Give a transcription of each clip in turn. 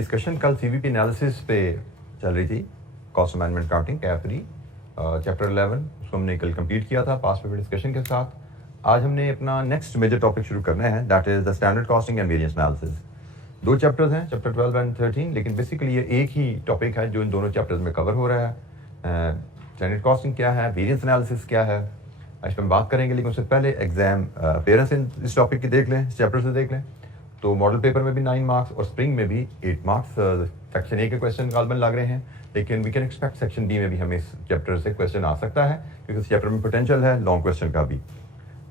Discussion कल CVP analysis पे चल रही थी, cost management accounting cap 3 chapter 11, उसको हमने कल कंप्लीट किया था पास्ट पेपर डिस्कशन के साथ। आज हमने अपना नेक्स्ट मेजर टॉपिक शुरू करना है, that is the standard costing and variance analysis. दो चैप्टर्स हैं, चैप्टर 12 एंड 13, लेकिन बेसिकली ये एक ही टॉपिक है जो इन दोनों चैप्टर्स में कवर हो रहा है। स्टैंडर्ड कॉस्टिंग क्या है, वेरिएंस एनालिसिस क्या है, इस पर हम बात करेंगे। लेकिन उससे पहले एग्जाम अपेयरेंस इस टॉपिक की देख लें, इस चैप्टर से देख लें। तो मॉडल पेपर में भी 9 मार्क्स और स्प्रिंग में भी 8 मार्क्स सेक्शन ए के क्वेश्चन गालबन लग रहे हैं, लेकिन we can expect section B में भी हमें इस चैप्टर से क्वेश्चन आ सकता है, क्योंकि इस चैप्टर में पोटेंशियल है लॉन्ग क्वेश्चन का भी।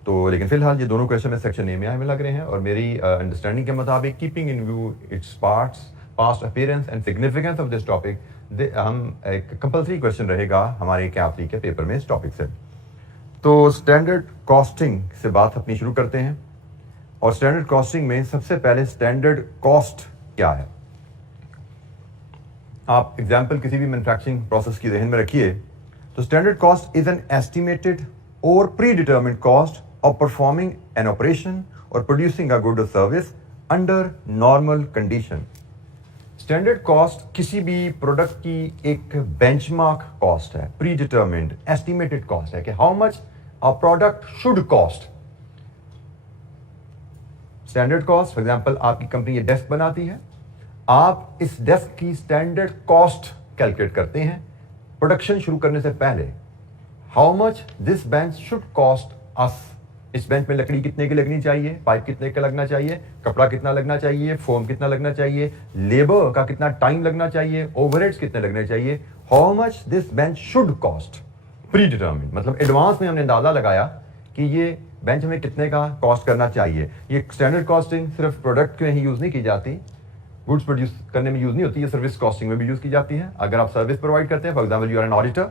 तो लेकिन फिलहाल ये दोनों क्वेश्चन सेक्शन ए में हमें लग रहे हैं, और मेरी अंडरस्टैंडिंग के मुताबिक keeping in view its parts past appearance and significance of this topic, हम एक कंपल्सरी क्वेश्चन रहेगा हमारे कैप 3 के पेपर में इस टॉपिक से। तो स्टैंडर्ड कॉस्टिंग से बात अपनी शुरू करते हैं। और स्टैंडर्ड कॉस्टिंग में सबसे पहले स्टैंडर्ड कॉस्ट क्या है। आप एग्जांपल किसी भी मैन्युफैक्चरिंग प्रोसेस की ज़हन में रखिए, तो standard cost is an estimated और predetermined cost of performing an operation और प्रोड्यूसिंग अ गुड और service under normal condition. Standard cost किसी भी प्रोडक्ट की एक बेंचमार्क कॉस्ट है, प्री डिटर्मिन्ड एस्टिमेटेड कॉस्ट है कि how much a product should cost. Standard cost, for example आपकी कंपनी ये डेस्क बनाती है, आप इस डेस्क की स्टैंडर्ड कॉस्ट कैलकुलेट करते हैं प्रोडक्शन शुरू करने से पहले। How much this bench should cost us. इस बेंच में लकड़ी कितने की लगनी चाहिए, पाइप कितने का लगना चाहिए, कपड़ा कितना लगना चाहिए, फोम कितना लगना चाहिए, लेबर का कितना टाइम लगना चाहिए, ओवरहेड्स कितने लगने चाहिए। How much this bench should cost, pre determined, मतलब एडवांस में हमने अंदाजा लगाया कि ये बेंच में कितने का कॉस्ट करना चाहिए। ये स्टैंडर्ड कॉस्टिंग सिर्फ प्रोडक्ट में ही यूज नहीं की जाती, गुड्स प्रोड्यूस करने में यूज नहीं होती, ये सर्विस कॉस्टिंग में भी यूज की जाती है। अगर आप सर्विस प्रोवाइड करते हैं, for example you are an auditor,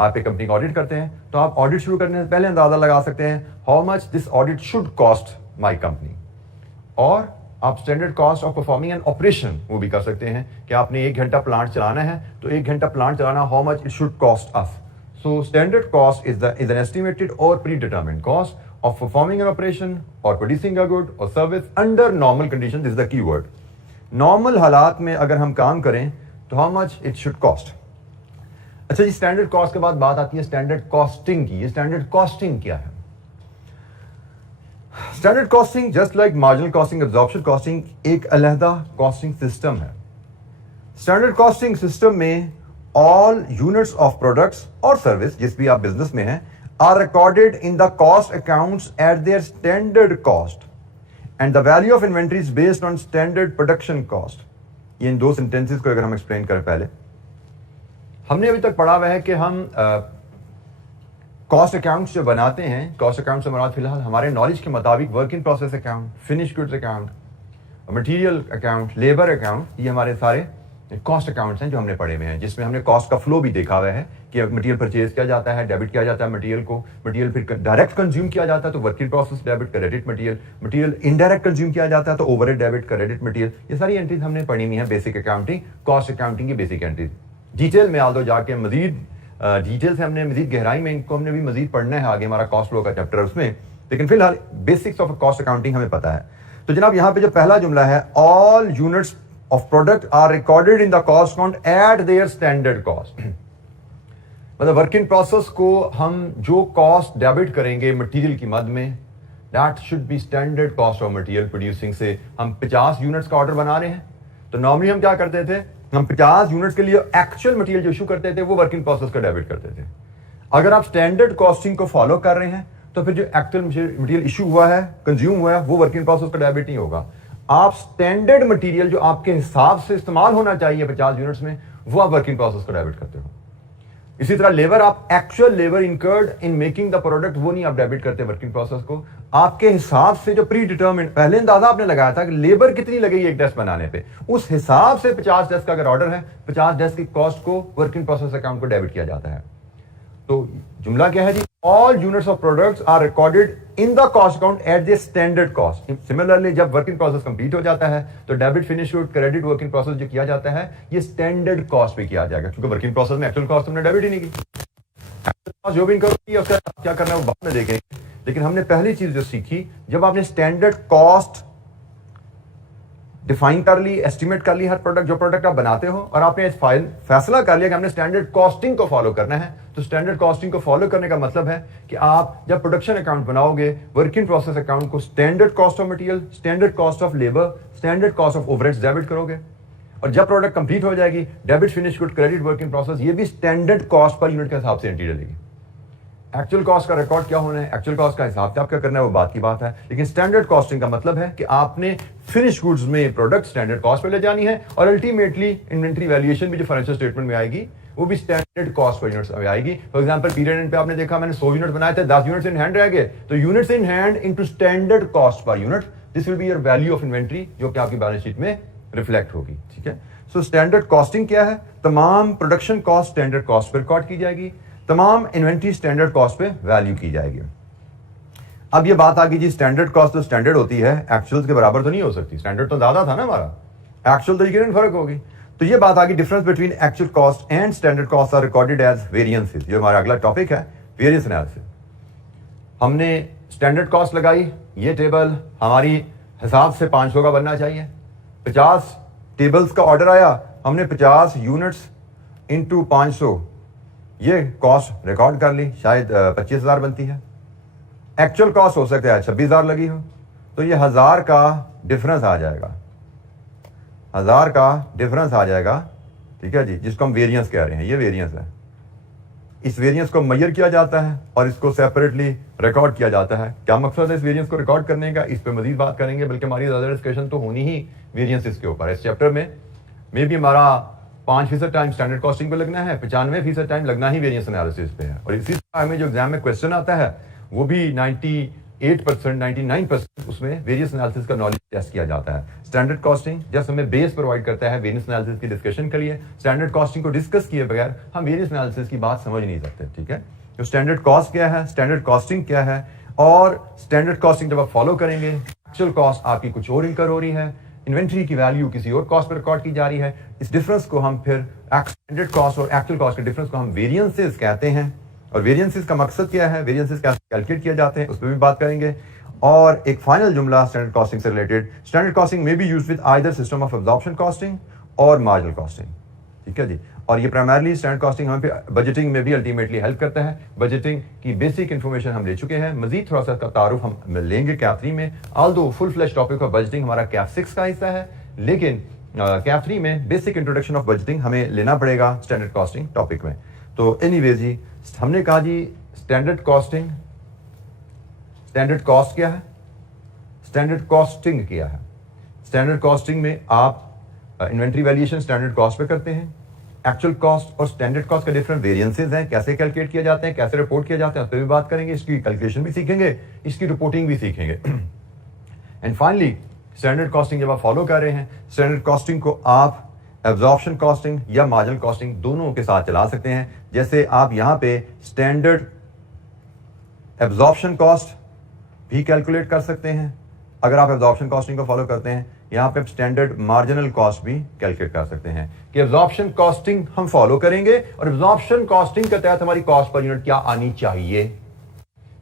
आप एक कंपनी का ऑडिट करते हैं, तो आप ऑडिट शुरू करने से पहले अंदाजा लगा सकते हैं how much this audit should cost my company. और आप standard cost of performing an operation वो भी कर सकते हैं कि आपने 1 घंटा प्लांट चलाना है, तो 1 घंटा प्लांट चलाना, how much it should cost us. So standard cost is an estimated or predetermined cost of performing an operation or producing a good or service under normal conditions. This is the key word. Normal हालात में अगर हम काम करें तो how much it should cost. अच्छा जी, standard cost के बाद बात आती है स्टैंडर्ड कॉस्टिंग की। ये स्टैंडर्ड कॉस्टिंग क्या है? Standard costing just like marginal costing, absorption costing, एक अलहदा कॉस्टिंग सिस्टम है। स्टैंडर्ड कॉस्टिंग सिस्टम में all units of products or service, जिस भी आप बिजनेस में हैं, are recorded in the cost accounts at their standard cost and the value of inventory is based on standard production cost. ये इन दो sentences को अगर हम एक्सप्लेन करें, पहले हमने अभी तक पढ़ा हुआ है कि हम कॉस्ट अकाउंट्स जो बनाते हैं, कॉस्ट अकाउंट से मुराद फिलहाल हमारे नॉलेज के मुताबिक work in process account, finish goods account, material account, labour account, ये हमारे सारे कॉस्ट अकाउंट्स हैं जो हमने पढ़े हुए हैं, जिसमें हमने कॉस्ट का फ्लो भी देखा हुआ है कि मटेरियल परचेज किया जाता है, डेबिट किया जाता है मटेरियल को, मटेरियल फिर डायरेक्ट कंज्यूम किया जाता है तो work in process debit, credit material, material indirect consume किया जाता है तो ओवरहेड डेबिट, क्रेडिट मटेरियल। ये सारी एंट्रीज हमने पढ़ी हुई हैं बेसिक अकाउंटिंग, कॉस्ट अकाउंटिंग की बेसिक एंट्रीज। डिटेल में आल दो जाके मजीद डिटेल से हमने मजीद गहराई में इनको हमने भी मजीद पढ़ना है, आगे हमारा कॉस्ट फ्लो का चैप्टर है उसमें, लेकिन फिलहाल बेसिक्स ऑफ कॉस्ट अकाउंटिंग हमें पता है। तो जनाब यहाँ पे जो पहला जुमला है, all units of product are recorded in the cost account at their standard cost. मतलब वर्क इन प्रोसेस को हम जो कॉस्ट डेबिट करेंगे मटेरियल की मद में, that should be standard cost of material producing. से हम 50 यूनिट्स का ऑर्डर बना रहे हैं, तो नॉर्मली हम क्या करते थे, हम 50 यूनिट्स के लिए एक्चुअल मटेरियल जो इशू करते थे वो वर्क इन प्रोसेस का डेबिट करते थे। अगर आप स्टैंडर्ड कॉस्टिंग को फॉलो कर रहे हैं तो फिर जो एक्चुअल मटेरियल इशू हुआ है, कंज्यूम हुआ है, वो वर्क इन प्रोसेस का डेबिट नहीं होगा। आप स्टैंडर्ड मटेरियल जो आपके हिसाब से इस्तेमाल होना चाहिए 50 यूनिट्स में, वो आप वर्क इन प्रोसेस को डेबिट करते हो। इसी तरह लेबर, आप actual labour incurred in making the product, वो नहीं आप डेबिट करते वर्क इन प्रोसेस को। आपके हिसाब से जो प्री डिटर्मिन्ड पहले अंदाजा आपने लगाया था कि लेबर कितनी लगेगी एक डेस्क बनाने पे, उस हिसाब से 50 डेस्क का अगर ऑर्डर है, 50 डेस्क की कॉस्ट को वर्क इन प्रोसेस अकाउंट को डेबिट किया जाता है। तो जुमला क्या है जी, all units of products are recorded in the cost account at the standard cost. Similarly जब वर्क इन प्रोसेस कंप्लीट हो जाता है तो debit, finish good, credit work in process जो किया जाता है ये स्टैंडर्ड कॉस्ट पे किया जाएगा, क्योंकि वर्क इन प्रोसेस में एक्चुअल कॉस्ट हमने डेबिट ही नहीं की। जो भी इनकम क्या करना है वो बाद में देखेंगे, लेकिन हमने पहली चीज जो सीखी, जब आपने स्टैंडर्ड कॉस्ट डिफाइन कर ली, एस्टिमेट कर ली हर प्रोडक्ट, जो प्रोडक्ट आप बनाते हो, और आपने फैसला कर लिया कि हमने स्टैंडर्ड कॉस्टिंग को फॉलो करना है। तो स्टैंडर्ड कॉस्टिंग को फॉलो करने का मतलब है कि आप जब प्रोडक्शन अकाउंट बनाओगे, वर्क इन प्रोसेस अकाउंट को standard cost of material, standard cost of labour, standard cost of overheads debit करोगे, और जब प्रोडक्ट कंप्लीट हो जाएगी, debit finish good credit work in process, ये भी स्टैंडर्ड कॉस्ट पर यूनिट के हिसाब से एंट्री डलेगी। एक्चुअल कॉस्ट का रिकॉर्ड क्या होना है, एक्चुअल कॉस्ट का हिसाब क्या करना है, वो बात की बात है। लेकिन स्टैंडर्ड कॉस्टिंग का मतलब है कि आपने फिनिश गुड्स में प्रोडक्ट स्टैंडर्ड कॉस्ट पे ले जानी है, और अल्टीमेटली इन्वेंट्री वैल्यूएशन भी जो फाइनेंशियल स्टेटमेंट में आएगी वो भी स्टैंडर्ड कॉस्ट पर यूनिट्स में आएगी। फॉर एग्जांपल पीरियड एंड पे आपने देखा मैंने 100 यूनिट बनाए थे, 10 यूनिट्स इन हैंड रह गए, तो units in hand into standard cost per unit, this will be your value of inventory, जो कि आपकी बैलेंस शीट में रिफ्लेक्ट होगी। ठीक है, सो स्टैंडर्ड कॉस्टिंग क्या है? तमाम प्रोडक्शन कॉस्ट स्टैंडर्ड कॉस्ट पर रिकॉर्ड की जाएगी, तमाम इन्वेंट्री स्टैंडर्ड कॉस्ट पे वैल्यू की जाएगी। अब ये बात आ गई जी, स्टैंडर्ड कॉस्ट तो स्टैंडर्ड होती है, एक्चुअल के बराबर तो नहीं हो सकती, स्टैंडर्ड तो ज्यादा था ना हमारा, एक्चुअल तो ये फर्क होगी। तो ये बात आ गई, difference between actual cost and standard cost are recorded as variances. ये हमारा अगला टॉपिक है, वेरिएंस एनालिसिस। हमने स्टैंडर्ड कॉस्ट लगाई, ये टेबल हमारी हिसाब से 500 का बनना चाहिए, 50 टेबल्स का ऑर्डर आया, हमने 50 यूनिट्स इंटू 500 ये कॉस्ट रिकॉर्ड कर ली, शायद 25,000 बनती है। एक्चुअल कॉस्ट हो सकता है 26,000 लगी हो, तो ये 1000 का डिफरेंस आ जाएगा, 1000 का डिफरेंस आ जाएगा। ठीक है जी, जिसको हम वेरिएंस कह रहे हैं, ये वेरिएंस है। इस वेरिएंस को मेजर किया जाता है और इसको सेपरेटली रिकॉर्ड किया जाता है। क्या मकसद है इस वेरिएंस को रिकॉर्ड करने का, इस पर मजीद बात करेंगे, बल्कि हमारी ज्यादा डिस्कशन तो होनी ही वेरिएंसेस के ऊपर है इस चैप्टर में। मे भी हमारा 5% टाइम स्टैंडर्ड कॉस्टिंग पे लगना है, 95% टाइम लगना ही वेरिएंस एनालिसिस पे है। और इसी तरह हमें जो एग्जाम में क्वेश्चन आता है वो भी 98%, 99% उसमें वेरिएंस एनालिसिस का नॉलेज टेस्ट किया जाता है। स्टैंडर्ड कॉस्टिंग जस्ट हमें बेस प्रोवाइड करता है वेरिएंस एनालिसिस की डिस्कशन के लिए। स्टैंडर्ड कॉस्टिंग को डिस्कस किए बगैर हम वेरिएंस एनालिसिस की बात समझ नहीं सकते। ठीक है, तो स्टैंडर्ड कॉस्ट क्या है, स्टैंडर्ड कॉस्टिंग क्या है, और स्टैंडर्ड कॉस्टिंग जब आप फॉलो करेंगे, एक्चुअल कॉस्ट आपकी कुछ और इनकर हो रही है, इन्वेंट्री की वैल्यू किसी और कॉस्ट पर रिकॉर्ड की जा रही है, इस डिफरेंस को हम फिर स्टैंडर्ड कॉस्ट और एक्चुअल कॉस्ट के डिफरेंस को हम वेरिएंसेस कहते हैं। और वेरिएंसेस का मकसद क्या है, वेरिएंसेस कैसे कैलकुलेट किए जाते हैं, उस पर भी बात करेंगे। और एक फाइनल जुमला स्टैंडर्ड कॉस्टिंग से रिलेटेड, स्टैंडर्ड कॉस्टिंग में be used with either system of absorption costing और मार्जिनल कॉस्टिंग। ठीक है जी, और ये प्राइमरली स्टैंडर्ड कॉस्टिंग हमें बजटिंग में भी अल्टीमेटली हेल्प करता है। बजटिंग की बेसिक इन्फॉर्मेशन हम ले चुके हैं, मजीद थोड़ा सा तारुफ हम लेंगे कैप 3 में। Although full flash topic of budgeting हमारा कैप 6 का हिस्सा है, लेकिन कैप 3 में बेसिक इंट्रोडक्शन ऑफ बजटिंग हमें लेना पड़ेगा स्टैंडर्ड कॉस्टिंग टॉपिक में। तो एनीवेज जी, हमने कहा जी स्टैंडर्ड कॉस्टिंग, स्टैंडर्ड कॉस्ट क्या है, स्टैंडर्ड कॉस्टिंग क्या है। स्टैंडर्ड कॉस्टिंग में आप इन्वेंट्री वैल्यूएशन स्टैंडर्ड कॉस्ट पे करते हैं। एक्चुअल कॉस्ट और स्टैंडर्ड कॉस्ट का डिफरेंट वेरिएंसेस हैं, कैसे कैलकुलेट किए जाते हैं, कैसे रिपोर्ट किए जाते हैं, उस पर भी बात करेंगे। इसकी कैलकुलेशन भी सीखेंगे, इसकी रिपोर्टिंग भी सीखेंगे। एंड फाइनली स्टैंडर्ड कॉस्टिंग जब आप फॉलो कर रहे हैं, स्टैंडर्ड कॉस्टिंग को आप एब्जॉर्प्शन कॉस्टिंग या मार्जिनल कॉस्टिंग दोनों के साथ चला सकते हैं। जैसे आप यहाँ पे स्टैंडर्ड एब्जॉर्प्शन कॉस्ट भी कैलकुलेट कर सकते हैं, अगर आप एब्जॉर्प्शन कॉस्टिंग को फॉलो करते हैं। यहाँ पे स्टैंडर्ड मार्जिनल कॉस्ट भी कैलकुलेट कर सकते हैं कि एब्जॉर्प्शन कॉस्टिंग हम फॉलो करेंगे और एब्जॉर्प्शन कॉस्टिंग के तहत हमारी कॉस्ट पर यूनिट क्या आनी चाहिए।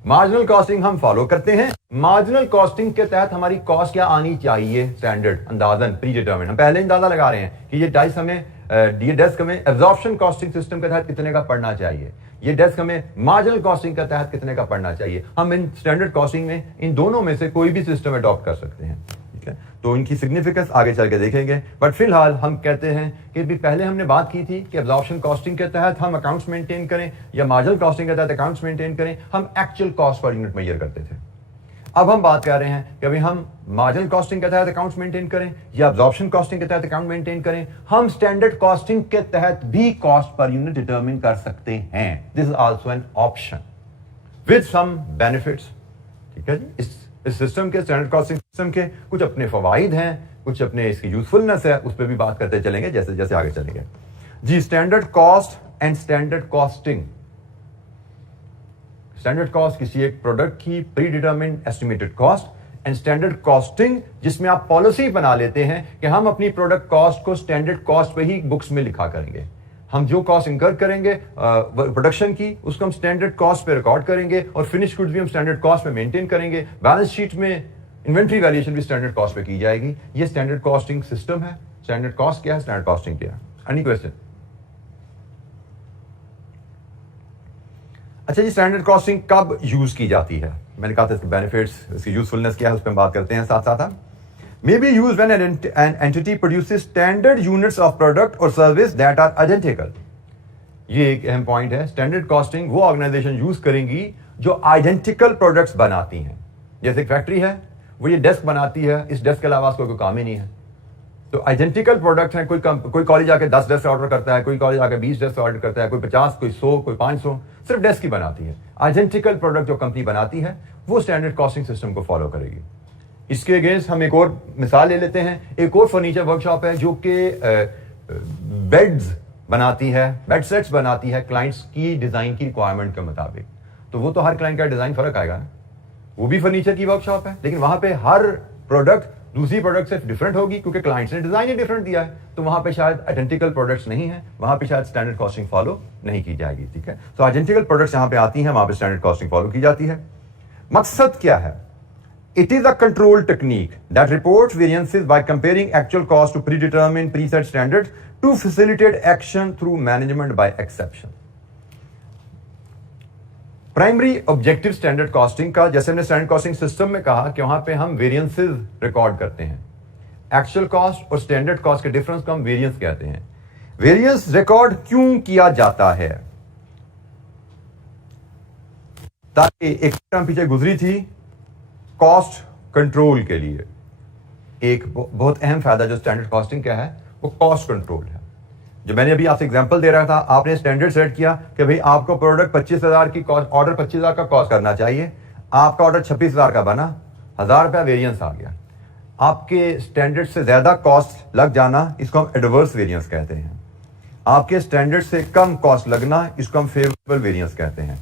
मार्जिनल कॉस्टिंग हम फॉलो करते हैं, मार्जिनल कॉस्टिंग के तहत हमारी कॉस्ट क्या आनी चाहिए, स्टैंडर्ड अंदाजन प्री डिटरमिन। हम पहले अंदाजा लगा रहे हैं कि ये डाइस हमें ये डेस्क हमें एब्जॉर्प्शन कॉस्टिंग सिस्टम के तहत कितने का पड़ना चाहिए, ये डेस्क हमें मार्जिनल कॉस्टिंग के तहत कितने का पड़ना चाहिए। हम इन स्टैंडर्ड कॉस्टिंग में इन दोनों में से कोई भी सिस्टम अडॉप्ट कर सकते हैं। ठीक है, तो इनकी सिग्निफिकेंस आगे चल के देखेंगे, बट फिलहाल हम कहते हैं कि भी पहले हमने बात की थी कि एब्जॉर्प्शन कॉस्टिंग के तहत हम अकाउंट्स मेंटेन करें या मार्जिनल कॉस्टिंग के तहत अकाउंट्स मेंटेन करें, हम actual cost per unit measure करते थे। अब हम बात कर रहे हैं कि अभी हम मार्जिनल कॉस्टिंग के तहत अकाउंट्स मेंटेन करें या एब्जॉर्प्शन कॉस्टिंग के तहत अकाउंट मेंटेन करें, हम स्टैंडर्ड कॉस्टिंग के तहत भी कॉस्ट पर यूनिट डिटरमिन कर सकते हैं। This is also an option with some benefits. ठीक है जी, इस सिस्टम के स्टैंडर्ड कॉस्टिंग सिस्टम के कुछ अपने फवाइद हैं, कुछ अपने इसकी यूजफुलनेस है, उस पर भी बात करते चलेंगे जैसे जैसे आगे चलेंगे जी। Standard cost and standard costing. Standard cost किसी एक प्रोडक्ट की predetermined estimated cost, and standard costing जिसमें आप पॉलिसी बना लेते हैं कि हम अपनी प्रोडक्ट कॉस्ट को स्टैंडर्ड कॉस्ट पे ही बुक्स में लिखा करेंगे। हम जो कॉस्ट इंकर करेंगे प्रोडक्शन की, उसको हम स्टैंडर्ड कॉस्ट पे रिकॉर्ड करेंगे और फिनिश गुड्स भी हम स्टैंडर्ड कॉस्ट पे मेंटेन करेंगे। बैलेंस शीट में इन्वेंट्री वैल्यूएशन भी स्टैंडर्ड कॉस्ट पे की जाएगी। ये स्टैंडर्ड कॉस्टिंग सिस्टम है। स्टैंडर्ड कॉस्ट क्या है, स्टैंडर्ड कॉस्टिंग क्या है? Any question? अच्छा जी, स्टैंडर्ड कॉस्टिंग कब यूज की जाती है? मैंने कहा था इसके बेनिफिट्स, इसकी यूजफुलनेस क्या है, उस पर बात करते हैं साथ साथ। May be use when an entity produces standard units of product और सर्विस दैट आर आइडेंटिकल। ये एक अहम पॉइंट है। स्टैंडर्ड कॉस्टिंग वो ऑर्गेनाइजेशन यूज करेंगी जो आइडेंटिकल प्रोडक्ट्स बनाती हैं। जैसे एक फैक्ट्री है, वो ये डेस्क बनाती है, इस डेस्क के अलावा उसको कोई काम ही नहीं है। तो आइडेंटिकल प्रोडक्ट्स हैं। कोई कॉलेज आके 10 डेस्क ऑर्डर करता है, कोई कॉलेज आके 20 डेस्क ऑर्डर करता है, कोई 50, कोई 100, कोई 500, सिर्फ डेस्क ही बनाती है। आइडेंटिकल प्रोडक्ट जो कंपनी बनाती है वो स्टैंडर्ड कॉस्टिंग सिस्टम को फॉलो करेगी। इसके अगेंस्ट हम एक और मिसाल ले लेते हैं। एक और फर्नीचर वर्कशॉप है जो कि बेड्स बनाती है, बेड सेट्स बनाती है क्लाइंट्स की डिजाइन की रिक्वायरमेंट के मुताबिक। तो वो तो हर क्लाइंट का डिजाइन फर्क आएगा ना। वो भी फर्नीचर की वर्कशॉप है, लेकिन वहां पे हर प्रोडक्ट दूसरी प्रोडक्ट से डिफरेंट होगी क्योंकि क्लाइंट्स ने डिजाइन ही डिफरेंट दिया है। तो वहां पे शायद आइडेंटिकल प्रोडक्ट्स नहीं है, वहां पे शायद स्टैंडर्ड कॉस्टिंग फॉलो नहीं की जाएगी। ठीक है, तो आइडेंटिकल प्रोडक्ट्स यहां पे आती हैं, वहां पे स्टैंडर्ड कॉस्टिंग फॉलो की जाती है। मकसद क्या है? It is a control technique that reports variances by comparing actual cost to predetermined preset standards to facilitate action through management by exception. Primary objective standard costing का, जैसे हमने स्टैंडर्ड कॉस्टिंग सिस्टम में कहा कि वहां पे हम वेरिएंसेस रिकॉर्ड करते हैं। एक्चुअल कॉस्ट और स्टैंडर्ड कॉस्ट के डिफरेंस को हम वेरिएंस कहते हैं। वेरिएंस रिकॉर्ड क्यों किया जाता है? ताकि एक टर्म पीछे गुजरी थी, कॉस्ट कंट्रोल के लिए। एक बहुत अहम फायदा जो स्टैंडर्ड कॉस्टिंग का है वो कॉस्ट कंट्रोल है। जो मैंने अभी आपसे एग्जांपल दे रहा था, आपने स्टैंडर्ड सेट किया कि भाई आपको प्रोडक्ट 25,000 की कॉस्ट, ऑर्डर 25,000 का कॉस्ट करना चाहिए। आपका ऑर्डर 26,000 का बना, 1,000 रुपया वेरिएंस आ गया। आपके स्टैंडर्ड से ज्यादा कॉस्ट लग जाना, इसको हम एडवर्स वेरिएंस कहते हैं। आपके स्टैंडर्ड से कम कॉस्ट लगना, इसको हम फेवरेबल वेरिएंस कहते हैं।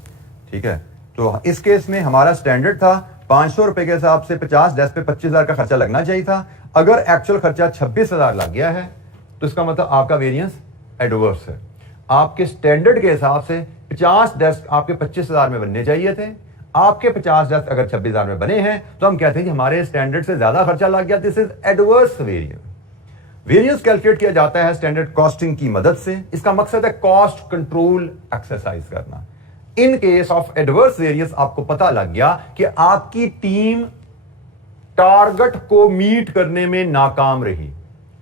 ठीक है, तो इस केस में हमारा स्टैंडर्ड था 500 रुपए के हिसाब से 50 डेस्क पे 25,000 का खर्चा लगना चाहिए था। अगर एक्चुअल खर्चा 26,000 लग गया है तो इसका मतलब आपका वेरिएंस एडवर्स है। आपके स्टैंडर्ड के हिसाब से 50 डेस्क आपके 25,000 में बनने चाहिए थे, आपके 50 डेस्क अगर 26,000 में बने हैं तो हम कहते हैं कि हमारे स्टैंडर्ड से ज्यादा खर्चा लग गया। This is adverse variance. Variance calculate किया जाता है स्टैंडर्ड कॉस्टिंग की मदद से। इसका मकसद है कॉस्ट कंट्रोल एक्सरसाइज करना। In case of adverse variance आपको पता लग गया कि आपकी टीम टारगेट को मीट करने में नाकाम रही।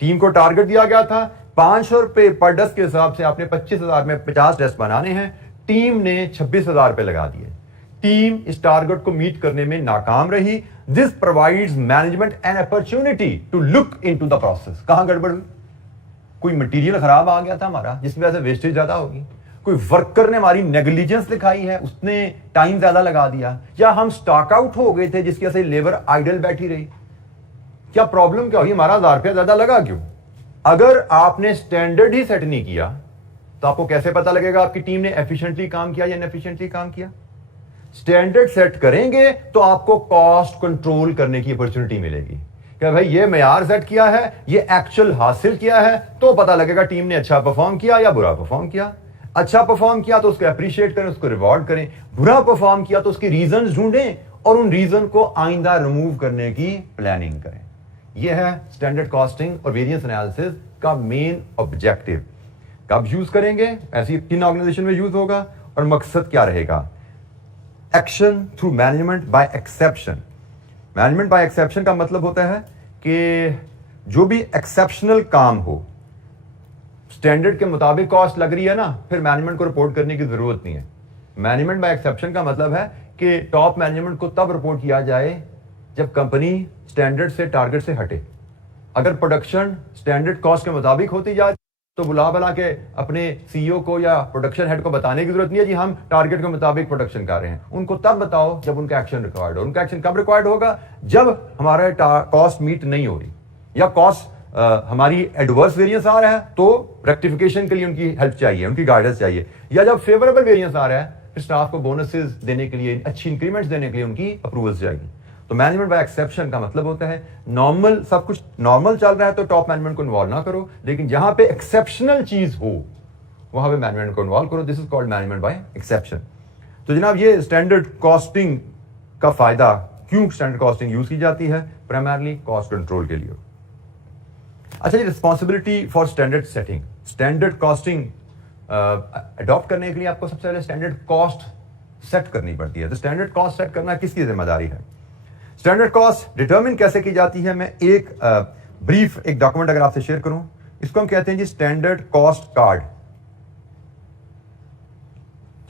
टीम को टारगेट दिया गया था 500 रुपए पर डेस्क के हिसाब से, आपने 25,000 में 50 डेस्क बनाने हैं, टीम ने 26,000 रुपए लगा दिए। टीम इस टारगेट को मीट करने में नाकाम रही। This provides management an opportunity to look into the process. कहां गड़बड़ हुई? कोई मटेरियल खराब आ गया था हमारा जिसकी वजह से वेस्टेज ज्यादा होगी, कोई वर्कर ने हमारी नेग्लिजेंस दिखाई है, उसने टाइम ज्यादा लगा दिया, या हम स्टॉक आउट हो गए थे जिसकी वजह से लेबर आइडल बैठी रही। क्या प्रॉब्लम क्या हुई? हमारा 1,000 रुपया ज्यादा लगा क्यों? अगर आपने स्टैंडर्ड ही सेट नहीं किया तो आपको कैसे पता लगेगा आपकी टीम ने एफिशिएंटली काम किया या इनएफिशिएंटली काम किया? स्टैंडर्ड सेट करेंगे तो आपको कॉस्ट कंट्रोल करने की अपॉर्चुनिटी मिलेगी कि भाई ये मेयार सेट किया है, ये एक्चुअल हासिल किया है, तो पता लगेगा टीम ने अच्छा परफॉर्म किया या बुरा परफॉर्म किया। अच्छा परफॉर्म किया तो उसको अप्रिशिएट करें, उसको रिवॉर्ड करें। बुरा परफॉर्म किया तो उसके रीजन ढूंढें और उन रीजन को आइंदा रिमूव करने की प्लानिंग करें। यह है स्टैंडर्ड कॉस्टिंग और वेरिएंस एनालिसिस का मेन ऑब्जेक्टिव। कब यूज करेंगे, ऐसी किन ऑर्गेनाइजेशन में यूज होगा और मकसद क्या रहेगा? Action through management by exception. Management by exception का मतलब होता है कि जो भी एक्सेप्शनल काम हो, स्टैंडर्ड के मुताबिक कॉस्ट लग रही है ना, फिर मैनेजमेंट को रिपोर्ट करने की जरूरत नहीं है। मैनेजमेंट बाय एक्सेप्शन का मतलब है कि टॉप मैनेजमेंट को तब रिपोर्ट किया जाए जब कंपनी स्टैंडर्ड से, टारगेट से हटे। अगर प्रोडक्शन स्टैंडर्ड कॉस्ट के मुताबिक होती जाए तो बुला के अपने सीईओ को या प्रोडक्शन हेड को बताने की जरूरत नहीं है जी हम टारगेट के मुताबिक प्रोडक्शन कर रहे हैं। उनको तब बताओ जब उनका एक्शन रिक्वायर्ड हो। उनका एक्शन कब रिक्वायर्ड होगा? जब हमारा कॉस्ट मीट नहीं हो रही या कॉस्ट हमारी एडवर्स वेरिएंस आ रहा है तो रेक्टिफिकेशन के लिए उनकी हेल्प चाहिए, उनकी गाइडेंस चाहिए, या जब फेवरेबल वेरिएंस आ रहा है फिर स्टाफ को बोनसेस देने के लिए, अच्छी इंक्रीमेंट्स देने के लिए उनकी अप्रूवल्स चाहिए। तो मैनेजमेंट बाय एक्सेप्शन का मतलब होता है नॉर्मल, सब कुछ नॉर्मल चल रहा है तो टॉप मैनेजमेंट को इन्वॉल्व ना करो, लेकिन जहां पे एक्सेप्शनल चीज हो वहां पे मैनेजमेंट को इन्वॉल्व करो। This is called management by exception. तो जनाब ये स्टैंडर्ड कॉस्टिंग का फायदा क्यों स्टैंडर्ड कॉस्टिंग यूज की जाती है? प्राइमरली कॉस्ट कंट्रोल के लिए। अच्छा जी, responsibility for standard setting. Standard costing adopt करने के लिए आपको सबसे पहले स्टैंडर्ड कॉस्ट सेट करनी पड़ती है। तो स्टैंडर्ड कॉस्ट सेट करना किसकी जिम्मेदारी है? स्टैंडर्ड कॉस्ट डिटरमिन कैसे की जाती है? मैं एक ब्रीफ एक डॉक्यूमेंट अगर आपसे शेयर करूं, इसको हम कहते हैं जी स्टैंडर्ड कॉस्ट कार्ड,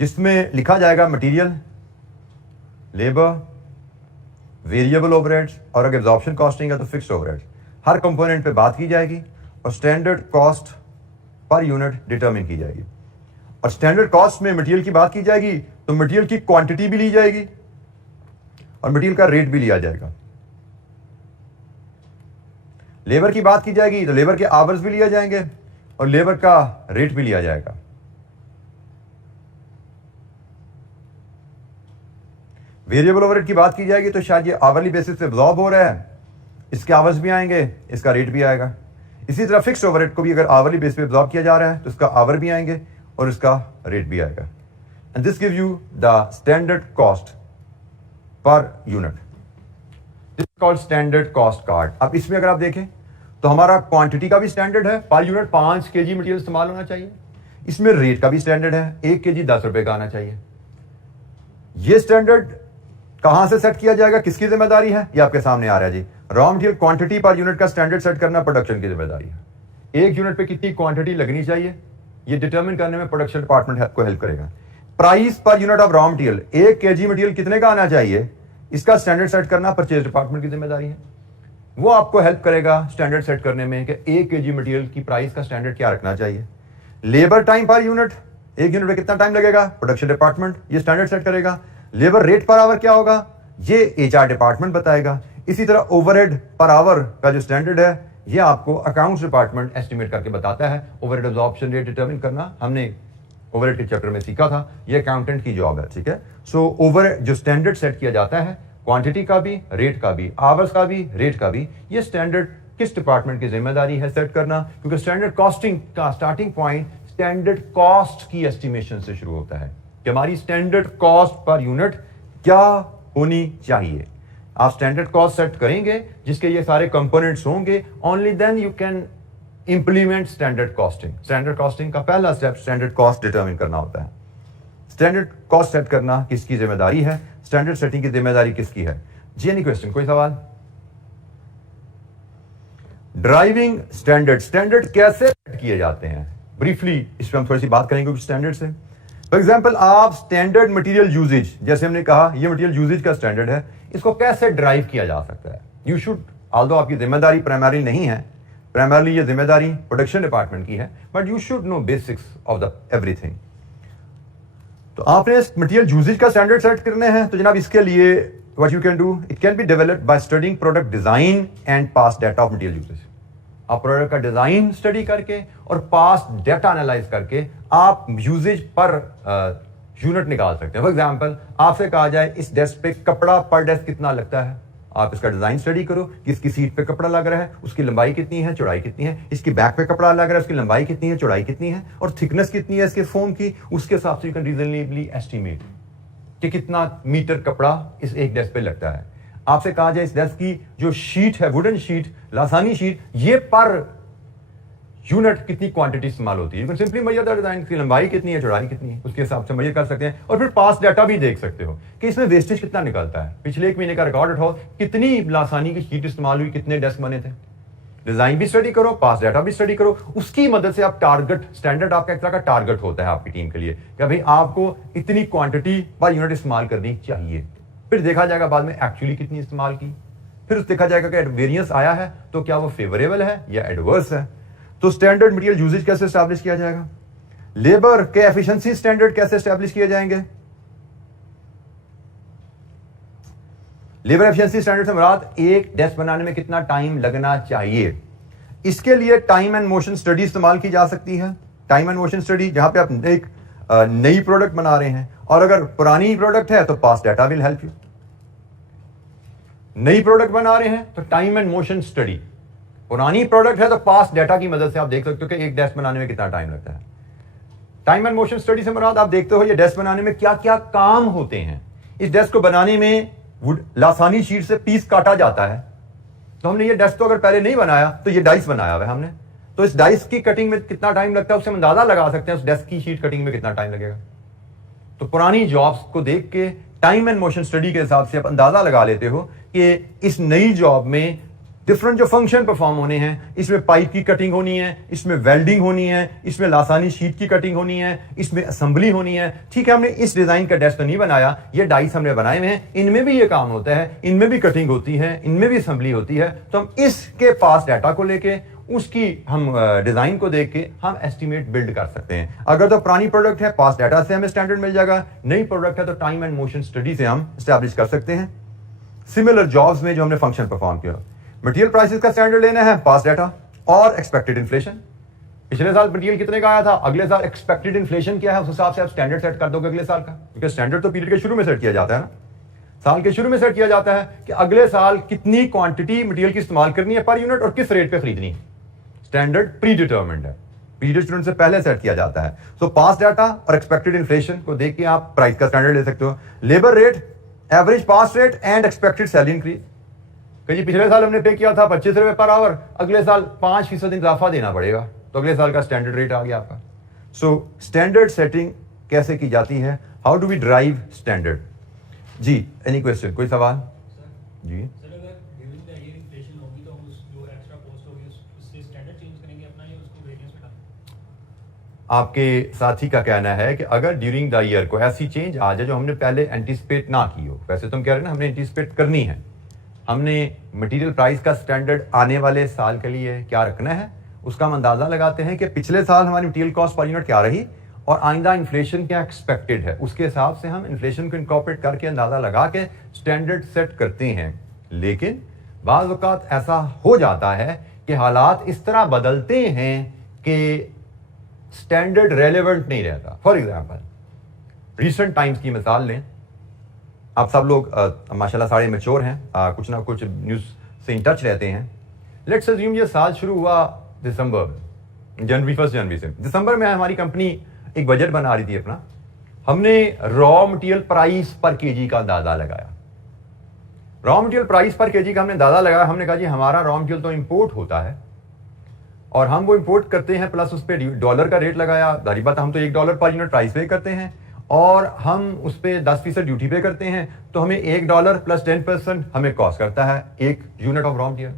जिसमें लिखा जाएगा मटेरियल, लेबर, वेरिएबल ओवरहेड्स और अगर एब्जॉर्प्शन कॉस्टिंग है तो फिक्स्ड ओवरहेड्स, हर कंपोनेंट पे बात की जाएगी और standard cost per unit determine की जाएगी। और स्टैंडर्ड कॉस्ट में मटेरियल की बात की जाएगी तो मटेरियल की क्वांटिटी भी ली जाएगी और मटेरियल का रेट भी लिया जाएगा। लेबर की बात की जाएगी तो लेबर के आवर्स भी लिया जाएंगे और लेबर का रेट भी लिया जाएगा। वेरिएबल ओवरहेड की बात की जाएगी तो शायद ये आवरली बेसिस पे एब्जॉर्ब हो रहा है, इसके आवर्स भी आएंगे, इसका रेट भी आएगा। इसी तरह फिक्स्ड ओवरहेड को भी अगर आवरली बेस पे एब्जॉर्ब किया जा रहा है तो इसका आवर भी आएंगे और इसका रेट भी आएगा। And this give you the standard cost per unit. This called standard cost card. अब इसमें अगर आप देखें तो हमारा क्वांटिटी का भी स्टैंडर्ड है, पर यूनिट 5 kg मटेरियल इस्तेमाल होना चाहिए। इसमें रेट का भी स्टैंडर्ड है, 1 kg 10 रुपए का आना चाहिए। ये स्टैंडर्ड कहां से सेट किया जाएगा, किसकी जिम्मेदारी है? ये आपके सामने आ रहा है जी। Raw material quantity per unit का स्टैंडर्ड सेट करना प्रोडक्शन की जिम्मेदारी है। एक यूनिट पे कितनी क्वांटिटी लगनी चाहिए ये डिटरमिन करने में प्रोडक्शन डिपार्टमेंट को हेल्प करेगा। Price per unit of raw material, 1 kg material कितने का आना चाहिए, इसका स्टैंडर्ड सेट करना परचेज डिपार्टमेंट की जिम्मेदारी है। वो आपको हेल्प करेगा स्टैंडर्ड सेट करने में कि 1 kg मटेरियल की प्राइस का स्टैंडर्ड क्या रखना चाहिए। लेबर टाइम पर यूनिट, 1 यूनिट में कितना टाइम लगेगा, प्रोडक्शन डिपार्टमेंट ये स्टैंडर्ड सेट करेगा। लेबर रेट पर आवर क्या होगा, ये HR डिपार्टमेंट बताएगा। इसी तरह ओवरहेड पर आवर का जो स्टैंडर्ड है ये आपको अकाउंट्स डिपार्टमेंट एस्टिमेट करके बताता है। ओवरहेड एब्जॉर्प्शन रेट डिटरमिन करना हमने ओवरहेड के चैप्टर में सीखा था, ये अकाउंटेंट की जॉब है, ठीक है। सो ओवर जो स्टैंडर्ड सेट किया जाता है क्वांटिटी का भी, रेट का भी, आवर्स का भी, रेट का भी, ये स्टैंडर्ड किस डिपार्टमेंट की जिम्मेदारी है सेट करना? क्योंकि स्टैंडर्ड कॉस्टिंग का स्टार्टिंग पॉइंट स्टैंडर्ड कॉस्ट की एस्टिमेशन से शुरू होता है कि हमारी स्टैंडर्ड कॉस्ट पर यूनिट क्या होनी चाहिए। आप स्टैंडर्ड कॉस्ट सेट करेंगे जिसके ये सारे कंपोनेंट्स होंगे, only then you can implement standard costing. Standard costing का पहला स्टेप स्टैंडर्ड कॉस्ट डिटरमिन करना होता है। स्टैंडर्ड कॉस्ट सेट करना किसकी जिम्मेदारी है, स्टैंडर्ड सेटिंग की जिम्मेदारी किसकी है जी? एनी क्वेश्चन, कोई सवाल? ड्राइविंग स्टैंडर्ड, स्टैंडर्ड कैसे सेट किए जाते हैं ब्रीफली इस पर हम थोड़ी सी बात करेंगे कुछ स्टैंडर्ड से। फॉर एग्जांपल आप स्टैंडर्ड मटेरियल यूजेज, जैसे हमने कहा ये मटेरियल यूजेज का स्टैंडर्ड है, इसको कैसे ड्राइव किया जा सकता है? यू शुड, ऑल्दो आपकी जिम्मेदारी प्राइमरी नहीं है, प्राइमरली ये जिम्मेदारी प्रोडक्शन डिपार्टमेंट की है, but you should know basics of the everything. तो आपने मटेरियल यूजेज का स्टैंडर्ड सेट करने हैं, तो जनाब इसके लिए what you can do, it can be developed by studying product design and past data of material usages. आप प्रोडक्ट का डिजाइन स्टडी करके और पास्ट डाटा एनालाइज करके आप यूजेज पर यूनिट निकाल सकते हैं। फॉर एग्जांपल आपसे कहा जाए इस डेस्क पे कपड़ा पर डेस्क कितना लगता है, आप इसका डिजाइन स्टडी करो कि इसकी सीट पे कपड़ा लग रहा है, उसकी लंबाई कितनी है, चौड़ाई कितनी है, इसकी बैक पे कपड़ा लग रहा है, उसकी लंबाई कितनी है, चौड़ाई कितनी है और थिकनेस कितनी है इसके फोम की, उसके हिसाब से यू कैन रीजनेबली एस्टिमेट कि कितना मीटर कपड़ा इस एक डेस्क पे लगता है। आपसे कहा जाए इस डेस्क की जो शीट है, वुडन शीट, लासानी शीट, ये पर यूनिट कितनी क्वांटिटी इस्तेमाल होती है, you can simply measure the design की लंबाई कितनी है, चौड़ाई कितनी है, उसके हिसाब से मेजर कर सकते हैं। और फिर पास डाटा भी देख सकते हो कि इसमें वेस्टेज कितना निकलता है, पिछले 1 महीने का रिकॉर्ड उठाओ, कितनी लासानी की शीट इस्तेमाल हुई, कितने डेस्क बने थे। डिजाइन भी स्टडी करो, पास डाटा भी स्टडी करो, उसकी मदद से आप टारगेट, स्टैंडर्ड आपका एक तरह का टारगेट होता है आपकी टीम के लिए कि भाई आपको इतनी क्वांटिटी पर यूनिट इस्तेमाल करनी चाहिए। फिर देखा जाएगा बाद में एक्चुअली कितनी इस्तेमाल की, फिर देखा जाएगा कि वेरिएंस आया है तो क्या वो फेवरेबल है या एडवर्स है। तो स्टैंडर्ड मटेरियल यूजेज कैसे एस्टैब्लिश किया जाएगा, लेबर के एफिशिएंसी स्टैंडर्ड कैसे एस्टैब्लिश किए जाएंगे। लेबर एफिशिएंसी स्टैंडर्ड से मुराद एक डेस्क बनाने में कितना टाइम लगना चाहिए, इसके लिए टाइम एंड मोशन स्टडी इस्तेमाल की जा सकती है। टाइम एंड मोशन स्टडी जहां पे आप एक नई प्रोडक्ट बना रहे हैं और अगर पुरानी प्रोडक्ट है तो past data will help you. नई प्रोडक्ट बना रहे हैं तो टाइम एंड मोशन स्टडी, पुरानी प्रोडक्ट है तो पास्ट डाटा की मदद से आप देख सकते हो कि एक डेस्क बनाने में कितना टाइम लगता है। टाइम एंड मोशन स्टडी से मुराद आप देखते हो ये डेस्क बनाने में क्या क्या काम होते हैं, इस डेस्क को बनाने में वुड लासानी शीट से पीस काटा जाता है। तो हमने ये डेस्क तो अगर पहले नहीं बनाया तो ये डाइस बनाया हुआ है हमने, तो इस डाइस की कटिंग में कितना टाइम लगता है उससे हम अंदाजा लगा सकते हैं उस डेस्क की शीट कटिंग में कितना टाइम लगेगा। तो पुरानी जॉब्स को देख के टाइम एंड मोशन स्टडी के हिसाब से आप अंदाजा लगा लेते हो कि इस नई जॉब में डिफरेंट जो फंक्शन परफॉर्म होने हैं, इसमें पाइप की कटिंग होनी है, इसमें वेल्डिंग होनी है, इसमें लासानी शीट की कटिंग होनी है, इसमें असेंबली होनी है। ठीक है, हमने इस डिजाइन का डेस्क तो नहीं बनाया, ये डाइस हमने बनाए हुए हैं, इनमें भी ये काम होता है, इनमें भी कटिंग होती है, इनमें भी असेंबली होती है। तो हम इसके पास डाटा को लेके उसकी हम डिजाइन को देख के हम एस्टिमेट बिल्ड कर सकते हैं। अगर तो पुरानी प्रोडक्ट है, पास डाटा से हमें स्टैंडर्ड मिल जाएगा, नई प्रोडक्ट है तो टाइम एंड मोशन स्टडी से हम एस्टैब्लिश कर सकते हैं। सिमिलर जॉब्स में जो हमने फंक्शन परफॉर्म किया, मटेरियल प्राइसेस का स्टैंडर्ड लेना है, पास डाटा और एक्सपेक्टेड इन्फ्लेशन। पिछले साल मटेरियल कितने का आया था, अगले साल एक्सपेक्टेड इन्फ्लेशन क्या है, उस हिसाब से आप स्टैंडर्ड सेट कर दोगे अगले साल का, क्योंकि स्टैंडर्ड तो पीरियड के शुरू में सेट किया जाता है ना, साल के शुरू में सेट किया जाता है कि अगले साल कितनी क्वांटिटी मटेरियल की इस्तेमाल करनी है पर यूनिट और किस रेट पे खरीदनी है। स्टैंडर्ड प्री डिटर्मिन्ड है, पीरियड स्टूडेंट से पहले सेट किया जाता है। सो पास डाटा और एक्सपेक्टेड इन्फ्लेशन को देख के आप प्राइस का स्टैंडर्ड ले सकते हो। Labour rate, average pass rate and expected salary increase. कहीं पिछले साल हमने पे किया था 25 रुपए पर आवर, अगले साल 5% इजाफा देना पड़ेगा, तो अगले साल का स्टैंडर्ड रेट आ गया आपका। सो स्टैंडर्ड सेटिंग कैसे की जाती है, how do we drive standard. जी, एनी क्वेश्चन, कोई सवाल? जी आपके साथी का कहना है कि अगर ड्यूरिंग द ईयर को ऐसी चेंज आ जाए जो हमने पहले एंटिसिपेट ना की हो, वैसे तुम कह रहे हैं ना हमने एंटिसिपेट करनी है, हमने मटेरियल प्राइस का स्टैंडर्ड आने वाले साल के लिए क्या रखना है, उसका हम अंदाजा लगाते हैं कि पिछले साल हमारी मटेरियल कॉस्ट पर यूनिट क्या रही और आइंदा इन्फ्लेशन क्या एक्सपेक्टेड है, उसके हिसाब से हम इन्फ्लेशन को इनकॉर्पोरेट करके अंदाजा लगा के स्टैंडर्ड सेट करते हैं। लेकिन बाज़ औक़ात ऐसा हो जाता है कि हालात इस तरह बदलते हैं कि स्टैंडर्ड रेलेवेंट नहीं रहता। फॉर एग्जाम्पल रिसेंट टाइम्स की मिसाल लें, आप सब लोग माशाल्लाह सारे मैच्योर हैं, कुछ ना कुछ न्यूज़ से इन टच रहते हैं। लेट्स अज्यूम ये साल शुरू हुआ दिसंबर, जनवरी 1 जनवरी से। दिसंबर में हमारी कंपनी एक बजट बना रही थी अपना, हमने रॉ मटेरियल प्राइस पर केजी का अंदाजा लगाया। रॉ मटेरियल प्राइस पर केजी का हमने अंदाजा लगाया, हमने कहा जी हमारा रॉ मटेरियल तो इंपोर्ट होता है और हम वो इंपोर्ट करते हैं, प्लस उस पर डॉलर का रेट लगाया, जाहिर बात हम तो $1 पर यूनिट प्राइस पे करते हैं और हम उस पर 10% ड्यूटी पे करते हैं, तो हमें $1 प्लस 10% हमें कॉस्ट करता है एक यूनिट ऑफ रॉ मटेरियल।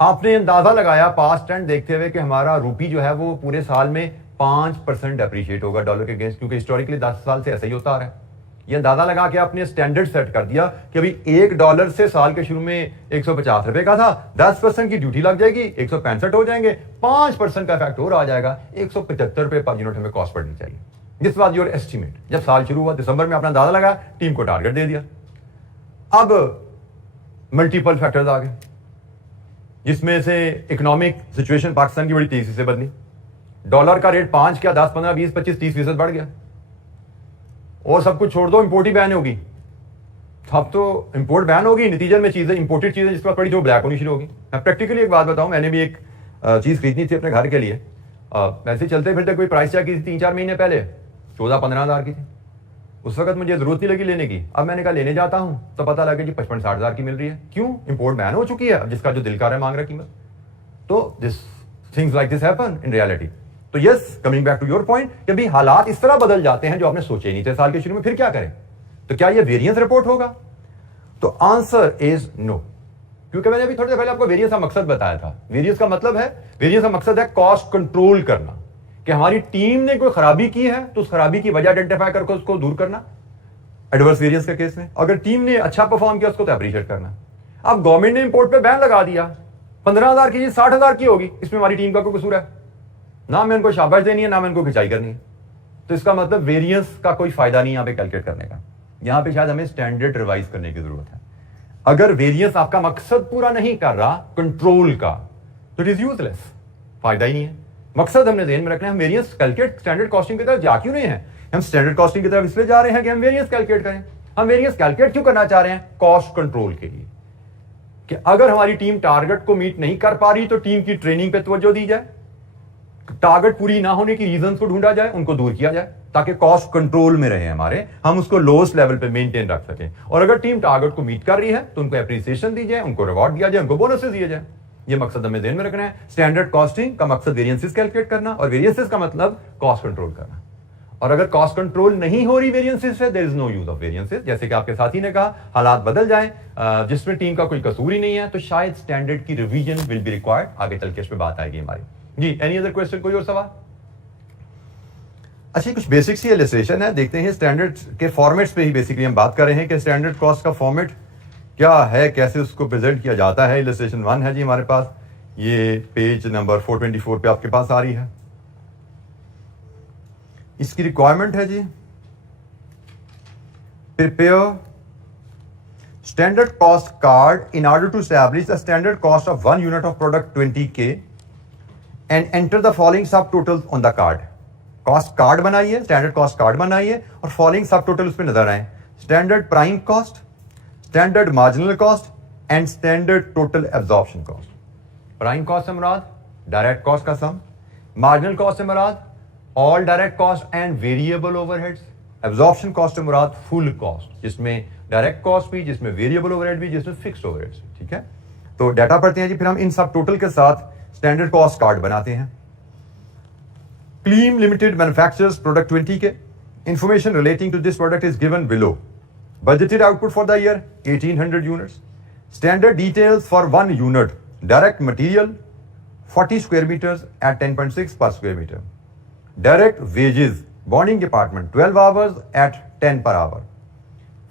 आपने अंदाजा लगाया पास्ट ट्रेंड देखते हुए कि हमारा रूपी जो है वो पूरे साल में 5% अप्रिशिएट होगा डॉलर के अगेंस्ट, क्योंकि हिस्टोरिकली 10 साल से ऐसा ही होता आ रहा है। ये अंदाजा लगा के आपने स्टैंडर्ड सेट कर दिया कि अभी $1 से साल के शुरू में 150 रुपए का था, 10% की ड्यूटी लग जाएगी, 165 हो जाएंगे, 5% का इफेक्ट और आ जाएगा, 175 रुपए पर यूनिट हमें कॉस्ट पड़नी चाहिए। This was your estimate. जब साल शुरू हुआ दिसंबर में अपना अंदाजा लगा, टीम को टारगेट दे दिया। अब मल्टीपल फैक्टर्स आ गए, जिसमें से इकोनॉमिक सिचुएशन पाकिस्तान की बड़ी तेजी से बदली। डॉलर का रेट 5 क्या 10, 15, 20, 25, 30% बढ़ गया और सब कुछ छोड़ दो, इंपोर्ट ही बैन होगी। अब तो इंपोर्ट बैन होगी, नतीजे में चीजें इंपोर्टेड चीजें जिसके बाद पड़ी जो ब्लैक होनी शुरू होगी। मैं प्रैक्टिकली एक बात बताऊं, मैंने भी एक चीज खरीदनी थी अपने घर के लिए, वैसे चलते फिरते कोई प्राइस चेक की थी 3-4 महीने पहले, 14-15 हज़ार की थी। उस वक्त मुझे जरूरत नहीं लगी लेने की। अब मैंने कहा लेने जाता हूं तो पता लगा जी 55-60 हज़ार की मिल रही है। क्यों? इंपोर्ट बैन हो चुकी है, अब जिसका जो दिल कर रहा है मांग रहा है कीमत। तो this things like this happen in reality. तो yes, coming back to your point, कि भाई हालात इस तरह बदल जाते हैं जो आपने सोचे नहीं थे साल के शुरू में, फिर क्या करें? तो क्या ये वेरिएंस रिपोर्ट होगा? तो आंसर इज नो, क्योंकि मैंने अभी थोड़ी देर पहले आपको वेरिएंस का मकसद बताया था। वेरिएंस का मतलब है, वेरिएंस का मकसद है कॉस्ट कंट्रोल करना, कि हमारी टीम ने कोई खराबी की है तो उस खराबी की वजह आइडेंटिफाई करके उसको दूर करना। एडवर्स वेरिएंस के केस में अगर टीम ने अच्छा परफॉर्म किया उसको तो अप्रिशिएट करना। अब गवर्नमेंट ने इंपोर्ट पे बैन लगा दिया, 15,000 की चीज 60,000 की होगी, इसमें हमारी टीम का कोई कसूर है? ना मैं उनको शाबाश देनी है, ना मैं उनको खिंचाई करनी है। तो इसका मतलब वेरिएंस का कोई फायदा नहीं यहां पे कैलकुलेट करने का। यहां पे शायद हमें स्टैंडर्ड रिवाइज करने की जरूरत है। अगर वेरिएंस आपका मकसद पूरा नहीं कर रहा कंट्रोल का, तो इट इज यूजलेस, फायदा ही नहीं है। मकसद हमने ध्यान में रखना है, हम वेरिएंस कैलकुलेट स्टैंडर्ड कॉस्टिंग की तरफ जा क्यों रहे हैं? हम स्टैंडर्ड कॉस्टिंग की तरफ इसलिए जा रहे हैं कि हम वेरिएंस कैलकुलेट करें। हम वेरिएंस कैलकुलेट क्यों करना चाह रहे हैं? कॉस्ट कंट्रोल के लिए, कि अगर हमारी टीम टारगेट को मीट नहीं कर पा रही तो टीम की ट्रेनिंग पे तवज्जो दी जाए, टारगेट पूरी ना होने की रीजन को ढूंढा जाए, उनको दूर किया जाए ताकि कॉस्ट कंट्रोल में रहे हमारे, हम उसको लोएस्ट लेवल पे मेंटेन रख सकें। और अगर टीम टारगेट को मीट कर रही है तो उनको एप्रिसिएशन दी जाए, उनको रिवॉर्ड दिया जाए, उनको बोनसेस दिए जाए। ये मकसद हमें ध्यान में रखना है। स्टैंडर्ड कॉस्टिंग का मकसद वेरिएंसेस कैलकुलेट करना, और वेरिएंसेस का मतलब कॉस्ट कंट्रोल करना। और अगर कॉस्ट कंट्रोल नहीं हो रही वेरिएंसेस से, there is no use of variances. जैसे कि आपके साथी ने कहा, हालात बदल जाए जिसमें टीम का कोई कसूर ही नहीं है, तो शायद स्टैंडर्ड की रिवीजन विल बी रिक्वायर्ड। आगे चल के इस पे बात आएगी हमारी। जी, एनी अदर क्वेश्चन, कोई और सवाल? अच्छा, कुछ बेसिक सी इलस्ट्रेशन है, देखते हैं। स्टैंडर्ड के फॉर्मेट्स पे ही बेसिकली हम बात कर रहे हैं कि स्टैंडर्ड कॉस्ट का फॉर्मेट क्या है, कैसे उसको प्रेजेंट किया जाता है। इलस्ट्रेशन 1 है जी हमारे पास, ये पेज नंबर 424 पे आपके पास आ रही है। इसकी रिक्वायरमेंट है जी, prepare standard cost card in order to establish the standard cost of 1 unit of product 20K and enter the following subtotal on the card. Cost card बनाइए, स्टैंडर्ड कॉस्ट कार्ड बनाइए, और following subtotal उसमें नजर आए। Standard prime cost, standard marginal cost and standard total absorption cost. Prime cost से मुराद direct cost का sum, marginal cost से मुराद all direct cost and variable overheads, absorption cost से मुराद फुल कॉस्ट, जिसमें डायरेक्ट कॉस्ट भी, जिसमें वेरिएबल ओवरहेड भी, जिसमें फिक्स्ड ओवरहेड्स। ठीक है, तो डाटा पढ़ते हैं जी, फिर हम इन सब टोटल के साथ स्टैंडर्ड कॉस्ट कार्ड बनाते हैं। Clean Limited manufactures product 20K. Information relating to this product is given below. Budgeted output for the year 1800 units. Standard details for 1 unit. Direct material 40 square meters at 10.6 per square meter. Direct wages, bonding department 12 hours at 10 per hour.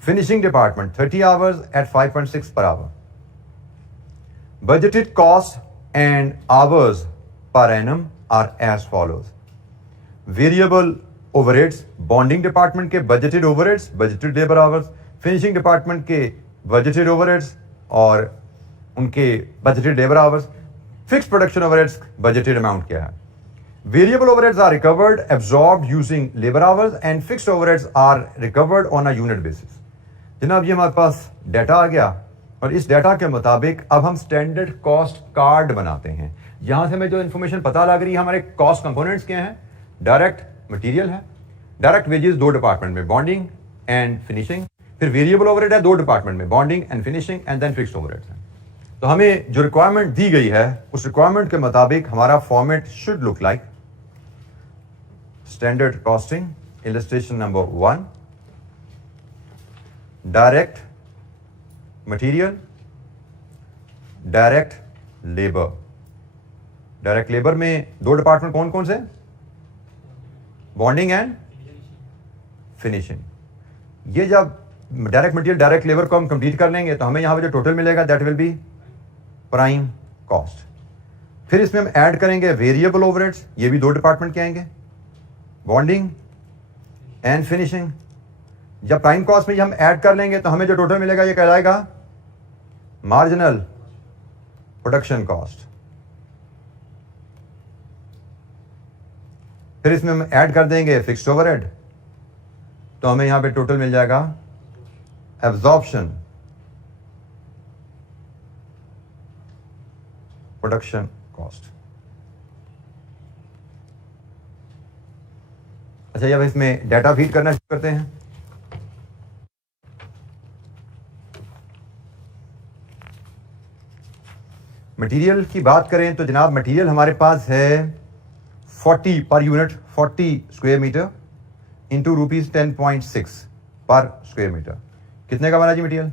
Finishing department 30 hours at 5.6 per hour. Budgeted costs and hours per annum are as follows. Variable overheads, bonding department के budgeted overheads, budgeted labour hours, finishing department के budgeted overheads और उनके budgeted labour hours, fixed production overheads, budgeted amount क्या है। Variable overheads are recovered absorbed using labour hours and fixed overheads are recovered on a unit basis. जनाब, ये हमारे पास data आ गया, और इस डाटा के मुताबिक अब हम स्टैंडर्ड कॉस्ट कार्ड बनाते हैं। यहां से हमें जो इन्फॉर्मेशन पता लग रही है, हमारे कॉस्ट कंपोनेंट्स क्या हैं। डायरेक्ट मटेरियल है, डायरेक्ट वेजेस 2 डिपार्टमेंट में, बॉन्डिंग एंड फिनिशिंग, फिर वेरिएबल ओवरहेड है 2 डिपार्टमेंट में, bonding and finishing, and then fixed overheads है। तो हमें जो रिक्वायरमेंट दी गई है, उस रिक्वायरमेंट के मुताबिक हमारा format should look like standard costing illustration number 1, direct material, direct labour. Direct labour में 2 डिपार्टमेंट कौन कौन से? Bonding and finishing. ये जब डायरेक्ट मटेरियल, डायरेक्ट लेबर को हम कंप्लीट कर लेंगे तो हमें यहां पे जो टोटल मिलेगा that will B prime cost. फिर इसमें हम ऐड करेंगे वेरिएबल ओवरहेड्स, ये भी 2 डिपार्टमेंट के आएंगे, बॉन्डिंग एंड फिनिशिंग। जब प्राइम कॉस्ट में हम ऐड कर लेंगे तो हमें जो टोटल मिलेगा ये कहलाएगा मार्जिनल प्रोडक्शन कॉस्ट। फिर इसमें हम ऐड कर देंगे फिक्स्ड ओवरहेड, तो हमें यहां पे टोटल मिल जाएगा एब्जॉर्प्शन प्रोडक्शन कॉस्ट। अच्छा, जब इसमें डाटा फीड करना शुरू करते हैं, मटेरियल की बात करें तो जनाब मटेरियल हमारे पास है 40 per unit, 40 square metre into rupees 10.6 per square metre. कितने का बना जी मटेरियल?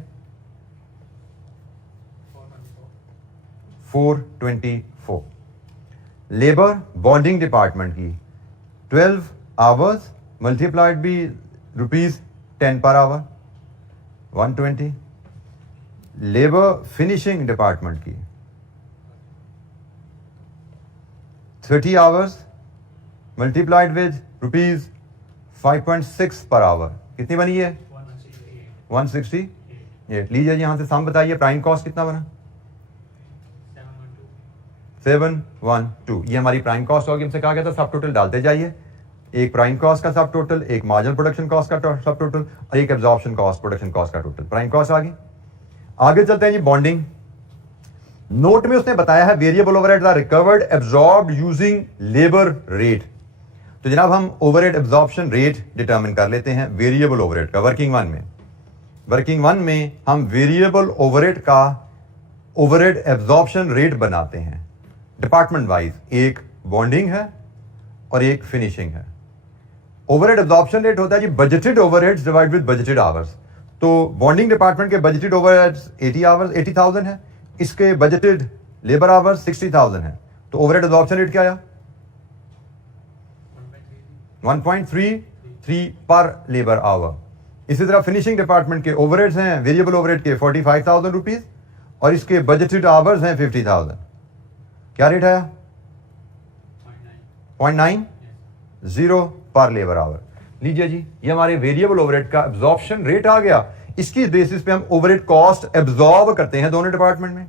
424। लेबर बॉन्डिंग डिपार्टमेंट की 12 आवर्स मल्टीप्लाइड भी rupees 10 per hour 120। Labour finishing department की 30 hours multiplied with rupees 5.6 per hour. कितनी बनी है? 168। लीजिए यहां से सम बताइए, प्राइम कॉस्ट कितना बना? 712। ये हमारी प्राइम कॉस्ट होगी। हमसे कहा गया था सब टोटल डालते जाइए, एक प्राइम कॉस्ट का सब टोटल, एक मार्जिनल प्रोडक्शन कॉस्ट का सब टोटल और एक एब्जॉर्प्शन कॉस्ट प्रोडक्शन कॉस्ट का टोटल। प्राइम कॉस्ट आ गई। आगे चलते हैं जी बॉन्डिंग। नोट में उसने बताया है variable overheads are recovered absorbed using labour rate. तो जनाब हम ओवरहेड एब्जॉर्प्शन रेट डिटरमिन कर लेते हैं वेरिएबल ओवरहेड का वर्किंग वन में हम वेरिएबल ओवरहेड का ओवरहेड एब्जॉर्प्शन रेट बनाते हैं डिपार्टमेंट वाइज। एक बॉन्डिंग है और एक फिनिशिंग है। ओवरहेड एब्जॉर्प्शन रेट होता है जी budgeted overheads divide with budgeted hours. तो बॉन्डिंग डिपार्टमेंट के बजटेड ओवरहेड्स 80,000 है, इसके बजटेड लेबर आवर्स 60,000 है। तो ओवरहेड एब्जॉर्प्शन रेट क्या आया? 1.33 पर लेबर आवर। इसी तरह फिनिशिंग डिपार्टमेंट के ओवरहेड्स हैं वेरिएबल ओवरहेड के 45,000 रुपीज और इसके बजटेड आवर्स हैं 50,000। क्या रेट आया? 0.90 पर लेबर आवर। लीजिए जी, ये हमारे वेरिएबल ओवरहेड का एब्जॉर्प्शन रेट आ गया। इसकी बेसिस पे हम ओवरहेड कॉस्ट एब्जॉर्ब करते हैं दोनों डिपार्टमेंट में।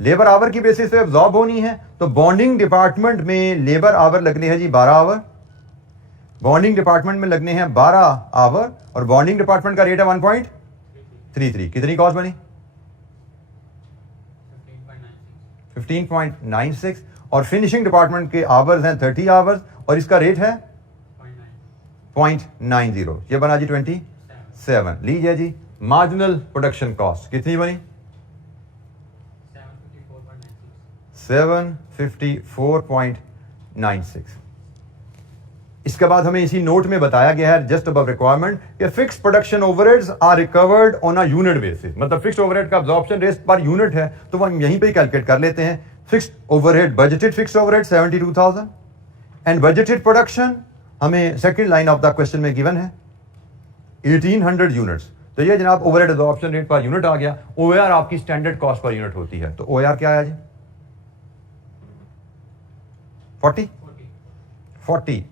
लेबर आवर की बेसिस पे एब्जॉर्ब होनी है तो बॉन्डिंग डिपार्टमेंट में लेबर आवर लगने हैं जी 12 आवर, बॉन्डिंग डिपार्टमेंट में लगने हैं 12 आवर और बॉन्डिंग डिपार्टमेंट का रेट है 1.33। कितनी कॉस्ट बनी? 15.96 और फिनिशिंग डिपार्टमेंट के आवर्स हैं 30 आवर्स और इसका रेट है 0.90। ये बना जी 27। लीजिए जी, मार्जिनल प्रोडक्शन कॉस्ट कितनी बनी? 754.96। इसके बाद हमें इसी नोट में बताया गया है जस्ट अबव रिक्वायरमेंट कि fixed production overheads are recovered on a unit basis. मतलब फिक्स्ड ओवरहेड का अब्जॉर्प्शन रेट पर यूनिट है तो हम यहीं पे ही कैलकुलेट कर लेते हैं। Fixed overhead budgeted fixed overhead 72,000 and budgeted production हमें second line of the question में गिवन है 1800 यूनिट्स। तो ये जनाब overhead absorption rate per unit आ गया। ओआर आपकी स्टैंडर्ड कॉस्ट पर यूनिट होती है। तो ओआर क्या आया जी? 40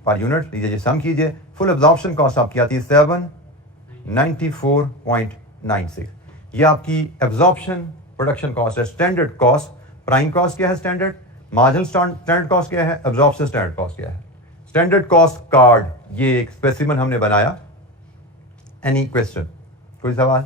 पर यूनिट। लीजिए जी, सम कीजिए। फुल एब्जॉर्प्शन कॉस्ट आपकी आती है 794.96। ये आपकी एब्जॉर्प्शन प्रोडक्शन कॉस्ट है। स्टैंडर्ड कॉस्ट, प्राइम कॉस्ट क्या है स्टैंडर्ड, मार्जिनल स्टैंडर्ड कॉस्ट क्या है, एब्जॉर्प्शन स्टैंडर्ड कॉस्ट क्या है। स्टैंडर्ड कॉस्ट कार्ड, ये एक स्पेसिमन हमने बनाया। एनी क्वेश्चन, कोई सवाल?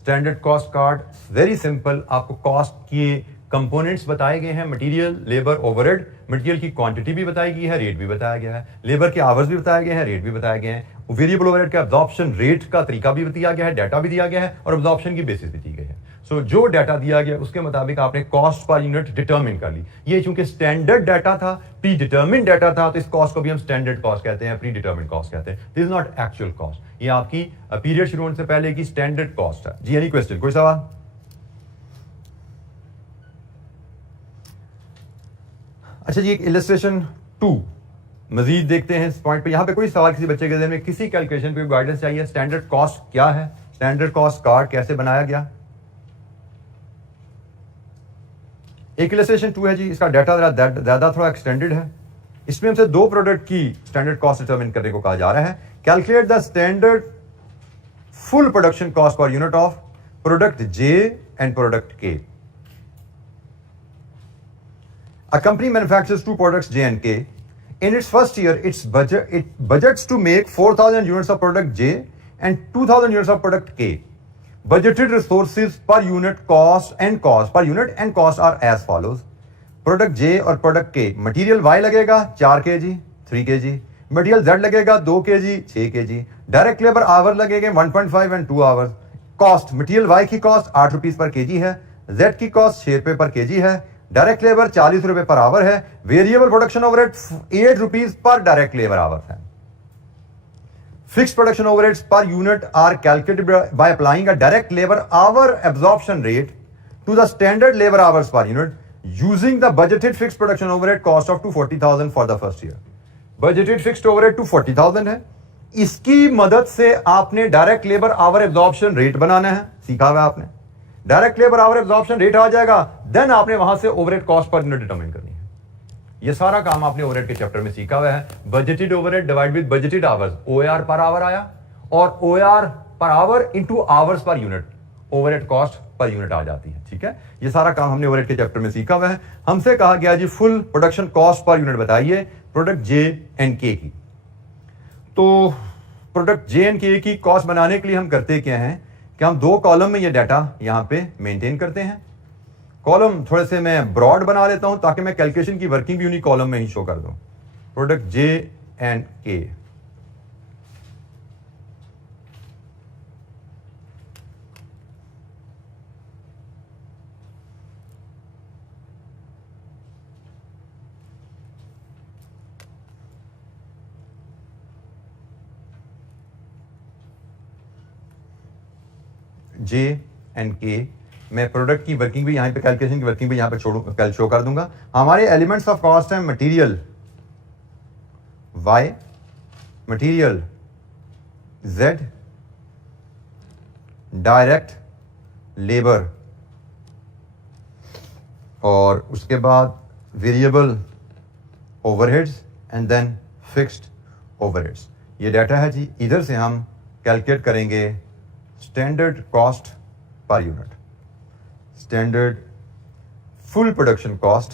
Standard cost card very simple. आपको कॉस्ट के कंपोनेंट्स बताए गए हैं, मटेरियल, लेबर, ओवरहेड। मटेरियल की क्वांटिटी भी बताई गई है, रेट भी बताया गया है। लेबर के आवर्स भी बताए गए हैं, रेट भी बताए गए हैं। वेरिएबल ओवरहेड का एब्जॉर्प्शन रेट का तरीका भी दिया गया है, डाटा भी दिया गया है और एब्जॉर्प्शन की बेसिस भी दी गई है। सो जो डाटा दिया गया उसके मुताबिक आपने कॉस्ट पर यूनिट डिटरमिन कर ली। ये चूंकि स्टैंडर्ड डाटा था, प्री डिटरमिन डाटा था, तो इस कॉस्ट को भी हम स्टैंडर्ड कॉस्ट कहते हैं, प्री डिटरमिन कॉस्ट कहते हैं। This is not actual cost. ये आपकी पीरियड शुरू होने से पहले की स्टैंडर्ड कॉस्ट है जी। एनी क्वेश्चन, कोई सवाल? अच्छा जी, एक इलस्ट्रेशन 2 मजीद देखते हैं इस पॉइंट पे। यहां पे कोई सवाल किसी बच्चे के ज़हन में, किसी कैलकुलेशन पे गाइडेंस चाहिए। स्टैंडर्ड कॉस्ट क्या है, स्टैंडर्ड कॉस्ट कार्ड कैसे बनाया गया। एक इलस्ट्रेशन 2 है जी, इसका डाटा ज्यादा थोड़ा एक्सटेंडेड है। इसमें हमसे दो प्रोडक्ट की स्टैंडर्ड कॉस्ट डिटरमिन करने को कहा जा रहा है। Calculate the standard full production cost per unit of product J and product के। A company manufactures two products J and K. In its first year, it budgets to make 4,000 units of product J and 2,000 units of product K. Budgeted resources per unit cost are as follows. Product J और product K, material Y लगेगा 4 kg, 3 kg. Material Z लगेगा 2 kg, 6 kg. Direct labor hour लगेंगे 1.5 and 2 hours. Cost, material Y की cost 8 rupees पर kg है, Z की cost 6 रुपए पर kg है, डायरेक्ट लेबर 40 रुपए पर आवर है, variable production overhead 8 rupees per direct labour hour है। Fixed production overheads per unit are calculated by applying a direct labour hour absorption rate to the standard labour hours per unit using the budgeted fixed production overhead cost of 240,000 for the first year. Budgeted fixed overhead 240,000 है। इसकी मदद से आपने direct labour hour absorption rate बनाना है, सीखा हुआ आपने। Direct labour hour absorption rate आ जाएगा, देन आपने वहां से overhead cost per unit determine करनी है। ये सारा काम आपने ओवरहेड के चैप्टर में सीखा हुआ है। Budgeted overhead divide with budgeted hours, OAR per hour आया और OAR per hour into hours per unit, overhead cost per unit आ जाती है। ठीक है, ये सारा काम हमने ओवरहेड के चैप्टर में सीखा हुआ है। हमसे कहा गया जी full production cost per unit बताइए प्रोडक्ट जे एंड के की। तो प्रोडक्ट जे एंड के की कॉस्ट बनाने के लिए हम करते क्या हैं कि हम 2 कॉलम में ये डाटा यहां पे मेंटेन करते हैं। कॉलम थोड़े से मैं ब्रॉड बना लेता हूं ताकि मैं कैलकुलेशन की वर्किंग भी उन्हीं कॉलम में ही शो कर दूं। प्रोडक्ट जे एंड के, जे एंड के, मैं प्रोडक्ट की वर्किंग भी यहां पे, कैलकुलेशन की वर्किंग भी यहां पे शो कर दूंगा। हमारे एलिमेंट्स ऑफ कॉस्ट हैं material Y, material Z, direct labour, और उसके बाद variable overheads and then fixed overheads. ये डाटा है जी। इधर से हम कैलकुलेट करेंगे standard cost per unit, standard full production cost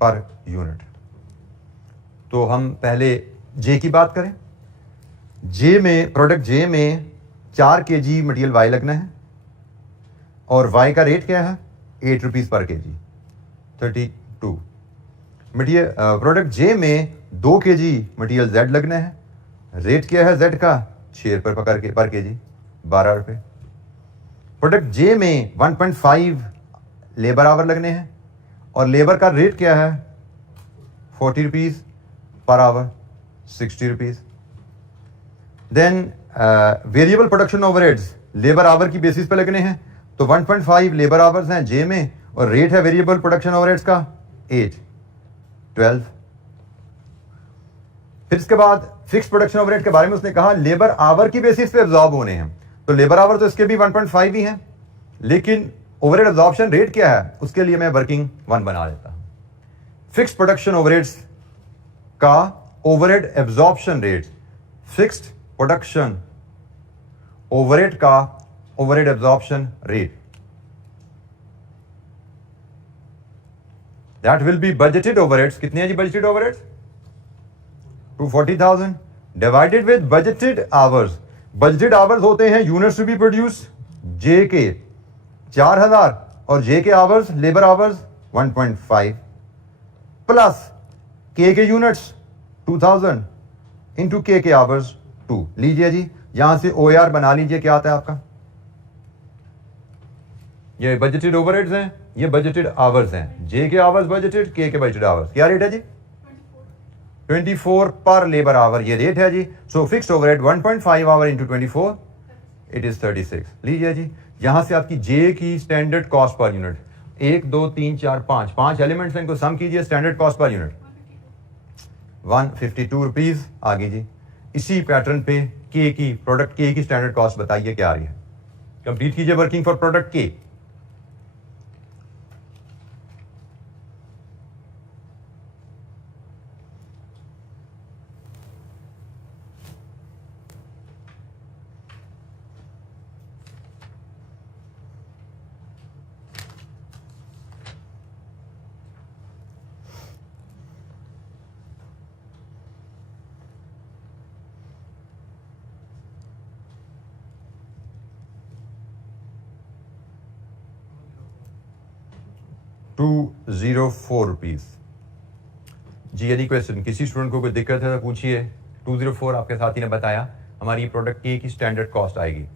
per unit. तो हम पहले जे की बात करें। जे में, प्रोडक्ट जे में 4 kg मटेरियल वाई लगना है और वाई का रेट क्या है 8 रुपीज पर kg, 32। मटेरियल प्रोडक्ट जे में 2 kg मटेरियल जेड लगना है, रेट क्या है जेड का 6 रुपये पर kg, 12 रुपये। प्रोडक्ट जे में 1.5 लेबर आवर लगने हैं और लेबर का रेट क्या है 40 rupees per hour, 60 rupees. Then variable production overheads labour hour की बेसिस पे लगने हैं, तो 1.5 लेबर आवर्स हैं जे में और रेट है वेरिएबल प्रोडक्शन ओवरहेड्स का 8, 12। फिर इसके बाद फिक्स प्रोडक्शन ओवरहेड के बारे में उसने कहा लेबर आवर की बेसिस पे एब्जॉर्ब होने हैं, तो लेबर आवर तो इसके भी 1.5 ही हैं, लेकिन ओवरहेड एब्जॉर्प्शन रेट क्या है उसके लिए मैं वर्किंग 1 बना लेता हूं। फिक्स प्रोडक्शन ओवरहेड्स का overhead absorption rate, fixed production overhead का overhead absorption rate, that will be budgeted overheads. कितने हैं जी budgeted overheads 240,000 divided with budgeted hours. Budgeted hours होते हैं units to be produce, J के 4000 और जे के hours labour hours 1.5 plus K units 2000 into K hours 2। लीजिए जी यहां से OAR बना लीजिए, क्या आता है आपका, ये बजटेड ओवरहेड्स हैं, ये बजटेड आवर्स हैं, जे के hours budgeted, K budgeted hours. क्या रेट है जी 24 पर लेबर आवर, ये रेट है जी। So fixed overhead 1.5 hour into 24 it is 36। लीजिए जी यहां से आपकी जे की standard cost per unit 1 2 3 4 5 elements हैं, इनको सम कीजिए। Standard cost per unit 152 rupees आ गई जी। इसी पैटर्न पे के की, प्रोडक्ट के की स्टैंडर्ड कॉस्ट बताइए क्या आ रही है। कंप्लीट कीजिए वर्किंग फॉर प्रोडक्ट के। ₹204 जी। यदि क्वेश्चन किसी स्टूडेंट को कोई दिक्कत है तो पूछिए। 204 आपके साथी ने बताया हमारी प्रोडक्ट की स्टैंडर्ड कॉस्ट आएगी।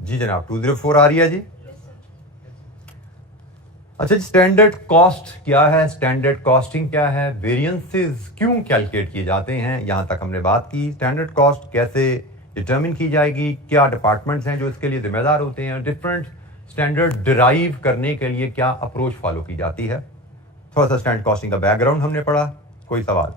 जी जनाब 204 आ रही है जी। अच्छा जी, स्टैंडर्ड कॉस्ट क्या है, स्टैंडर्ड कॉस्टिंग क्या है, वेरिएंसेस क्यों कैलकुलेट किए जाते हैं, यहां तक हमने बात की। स्टैंडर्ड कॉस्ट कैसे डिटरमिन की जाएगी, क्या डिपार्टमेंट्स हैं जो इसके लिए जिम्मेदार होते हैं, डिफरेंट स्टैंडर्ड डिराइव करने के लिए क्या अप्रोच फॉलो की जाती है। थोड़ा सा स्टैंडर्ड कॉस्टिंग का बैकग्राउंड हमने पढ़ा। कोई सवाल?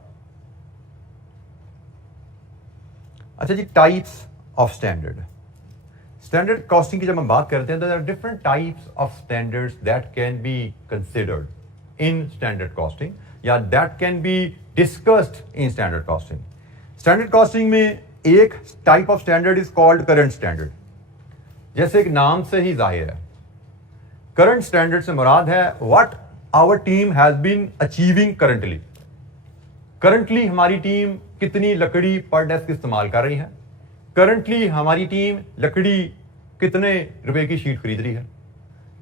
अच्छा जी, टाइप्स ऑफ स्टैंडर्ड कॉस्टिंग की जब हम बात करते हैं तो there are different types of standards that can be considered in standard costing या that can be discussed in standard costing. Standard costing में एक type of standard is called current standard. जैसे एक नाम से ही जाहिर है, करंट स्टैंडर्ड से मुराद है what our team has been achieving currently. Currently हमारी टीम कितनी लकड़ी पर डेस्क इस्तेमाल कर रही है, करंटली हमारी टीम लकड़ी कितने रुपए की शीट खरीद रही है,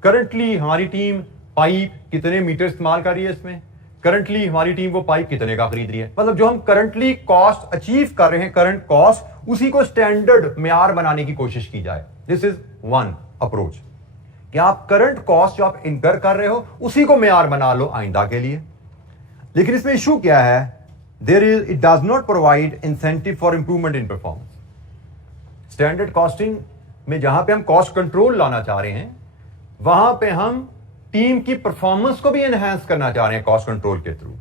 करंटली हमारी टीम पाइप कितने मीटर इस्तेमाल कर रही है, इसमें करंटली हमारी टीम वो पाइप कितने का खरीद रही है। मतलब जो हम करंटली कॉस्ट अचीव कर रहे हैं, करंट कॉस्ट, उसी को स्टैंडर्ड म्यार बनाने की कोशिश की जाए। दिस इज वन अप्रोच कि आप करंट कॉस्ट जो आप इनकर कर रहे हो उसी को म्यार बना लो आइंदा के लिए। लेकिन इसमें इशू क्या है? It does not provide incentive for improvement in performance. Standard costing में जहां पे हम कॉस्ट कंट्रोल लाना चाह रहे हैं, वहां पे हम टीम की परफॉर्मेंस को भी एनहांस करना चाह रहे हैं कॉस्ट कंट्रोल के थ्रू,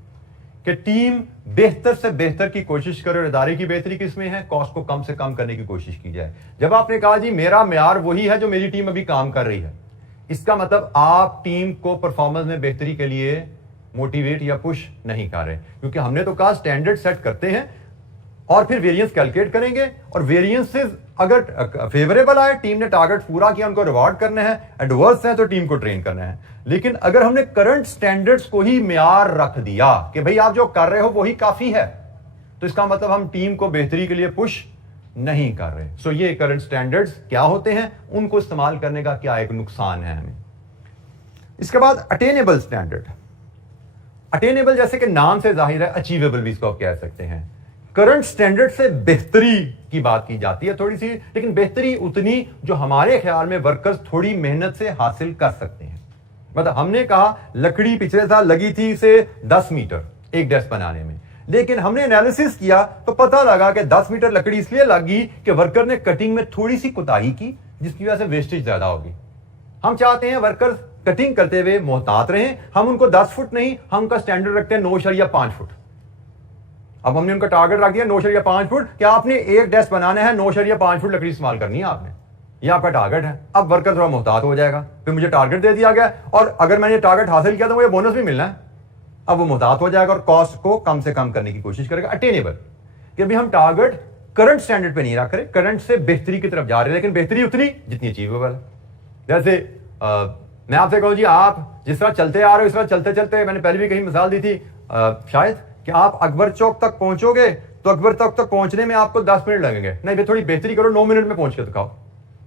कि टीम बेहतर से बेहतर की कोशिश करे। और इदारे की बेहतरी किसमें है? कॉस्ट को कम से कम करने की कोशिश की जाए। जब आपने कहा जी मेरा म्यार वही है जो मेरी टीम अभी काम कर रही है, इसका मतलब आप टीम को परफॉर्मेंस में बेहतरी के लिए मोटिवेट या पुश नहीं कर रहे, क्योंकि हमने तो कहा स्टैंडर्ड सेट करते हैं और फिर वेरिएंस कैलकुलेट करेंगे, और वेरिएंसेस अगर फेवरेबल आए, टीम ने टारगेट पूरा किया, उनको रिवॉर्ड करना है, एडवर्स है तो टीम को ट्रेन करना है। लेकिन अगर हमने करंट स्टैंडर्ड्स को ही म्यार रख दिया कि भाई आप जो कर रहे हो वही काफी है, तो इसका मतलब हम टीम को बेहतरी के लिए पुश नहीं कर रहे। सो ये करंट स्टैंडर्ड्स क्या होते हैं, उनको इस्तेमाल करने का क्या एक नुकसान है हमें। इसके बाद अटेनेबल स्टैंडर्ड। अटेनेबल जैसे कि नाम से जाहिर है, अचीवेबल भी इसको आप कह सकते हैं। करंट स्टैंडर्ड से बेहतरी की बात की जाती है थोड़ी सी, लेकिन बेहतरी उतनी जो हमारे ख्याल में वर्कर्स थोड़ी मेहनत से हासिल कर सकते हैं। मतलब हमने कहा लकड़ी पिछले साल लगी थी से 10 मीटर एक डेस्क बनाने में, लेकिन हमने एनालिसिस किया तो पता लगा कि 10 मीटर लकड़ी इसलिए लगी कि वर्कर ने कटिंग में थोड़ी सी कोताही की, जिसकी वजह से वेस्टेज ज्यादा होगी। हम चाहते हैं वर्कर्स कटिंग करते हुए मोहतात रहें, हम उनको 10 फुट नहीं, हम उनका स्टैंडर्ड रखते हैं 9.5 फुट। अब हमने उनका टारगेट रख दिया 9.5 फुट कि आपने एक डेस्क बनाना है, 9.5 फुट लकड़ी इस्तेमाल करनी है आपने, यह आपका टारगेट है। अब वर्कर थोड़ा मोहतात हो जाएगा, फिर मुझे टारगेट दे दिया गया और अगर मैंने टारगेट हासिल किया तो मुझे बोनस भी मिलना है। अब वो मोहतात हो जाएगा और कॉस्ट को कम से कम करने की कोशिश करेगा। अटेनेबल कि अभी हम टारगेट करंट स्टैंडर्ड पे नहीं रख रहे, करंट से बेहतरी की तरफ जा रहे हैं, लेकिन बेहतरी उतनी जितनी अचीवेबल है। जैसे मैं आपसे कहूं जी, आप जिस तरह चलते आ रहे हो इस तरह चलते चलते, मैंने पहले भी कहीं मिसाल दी थी शायद, कि आप अकबर चौक तक पहुंचोगे तो अकबर चौक तक पहुंचने में आपको 10 मिनट लगेंगे। नहीं भाई, थोड़ी बेहतरी करो, 9 मिनट में पहुंच के दिखाओ।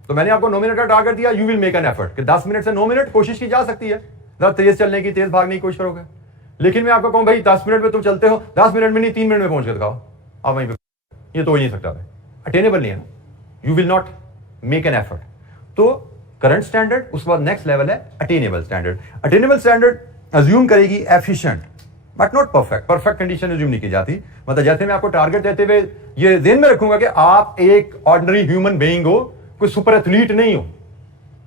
तो मैंने आपको 9 मिनट का टारगेट दिया, you will make an effort कि 10 मिनट से 9 मिनट कोशिश की जा सकती है, जरा तेज चलने की, तेज भागने की कोशिश करोगे। लेकिन मैं आपको कहूं भाई 10 मिनट में तुम चलते हो, 10 मिनट में नहीं 3 मिनट में पहुंच के दिखाओ, अब वहीं पे ये तो हो ही नहीं सकता भाई, अटेनेबल नहीं है, you will not make an effort. तो करंट स्टैंडर्ड, उसके बाद नेक्स्ट लेवल है attainable standard. Attainable standard assume करेगी efficient but not perfect. Perfect condition assume नहीं की जाती। मतलब जैसे मैं आपको टारगेट देते हुए ये ध्यान में रखूंगा कि आप एक ऑर्डिनरी ह्यूमन बीइंग हो, कोई सुपर एथलीट नहीं हो।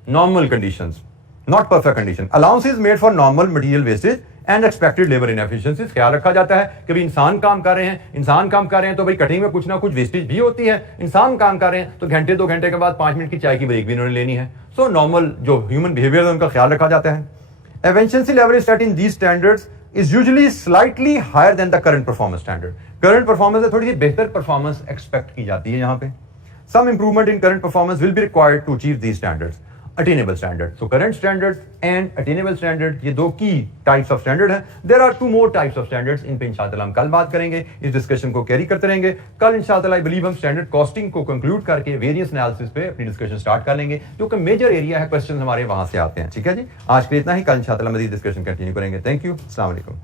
Normal conditions, not perfect condition. Allowance is made for normal material wastage and expected labour inefficiencies. ख्याल रखा जाता है कि भाई इंसान काम कर रहे हैं, तो भाई कटिंग में कुछ ना कुछ वेस्टेज भी होती है। इंसान काम कर रहे हैं तो घंटे 2 घंटे के बाद 5 मिनट की चाय की ब्रेक भी उन्होंने लेनी है। सो नॉर्मल जो ह्यूमन बिहेवियर है उनका ख्याल रखा जाता है। Efficiency level set in these standards is usually slightly higher than the current performance standard. Current performance से थोड़ी सी बेहतर परफॉर्मेंस एक्सपेक्ट की जाती है यहाँ पे। Some improvement in current performance will be required to achieve these standards. Attainable standard. So current standards and attainable standard, ये दो की टाइप्स ऑफ स्टैंडर्ड हैं। There are 2 more types of standards. इन पे इंशाअल्लाह हम कल बात करेंगे, इस डिस्कशन को कैरी करते रहेंगे। कल इंशाअल्लाह आई बिलीव हम स्टैंडर्ड कॉस्टिंग को कंक्लूड करके वेरियंस एनालिसिस पे अपनी डिस्कशन स्टार्ट कर लेंगे, जो कि मेजर एरिया है, क्वेश्चन हमारे वहां से आते हैं। ठीक है जी, आज के लिए इतना ही, कल इंशाअल्लाह मजीद डिस्कशन कंटिन्यू करेंगे। थैंक यू, अस्सलाम वालेकुम।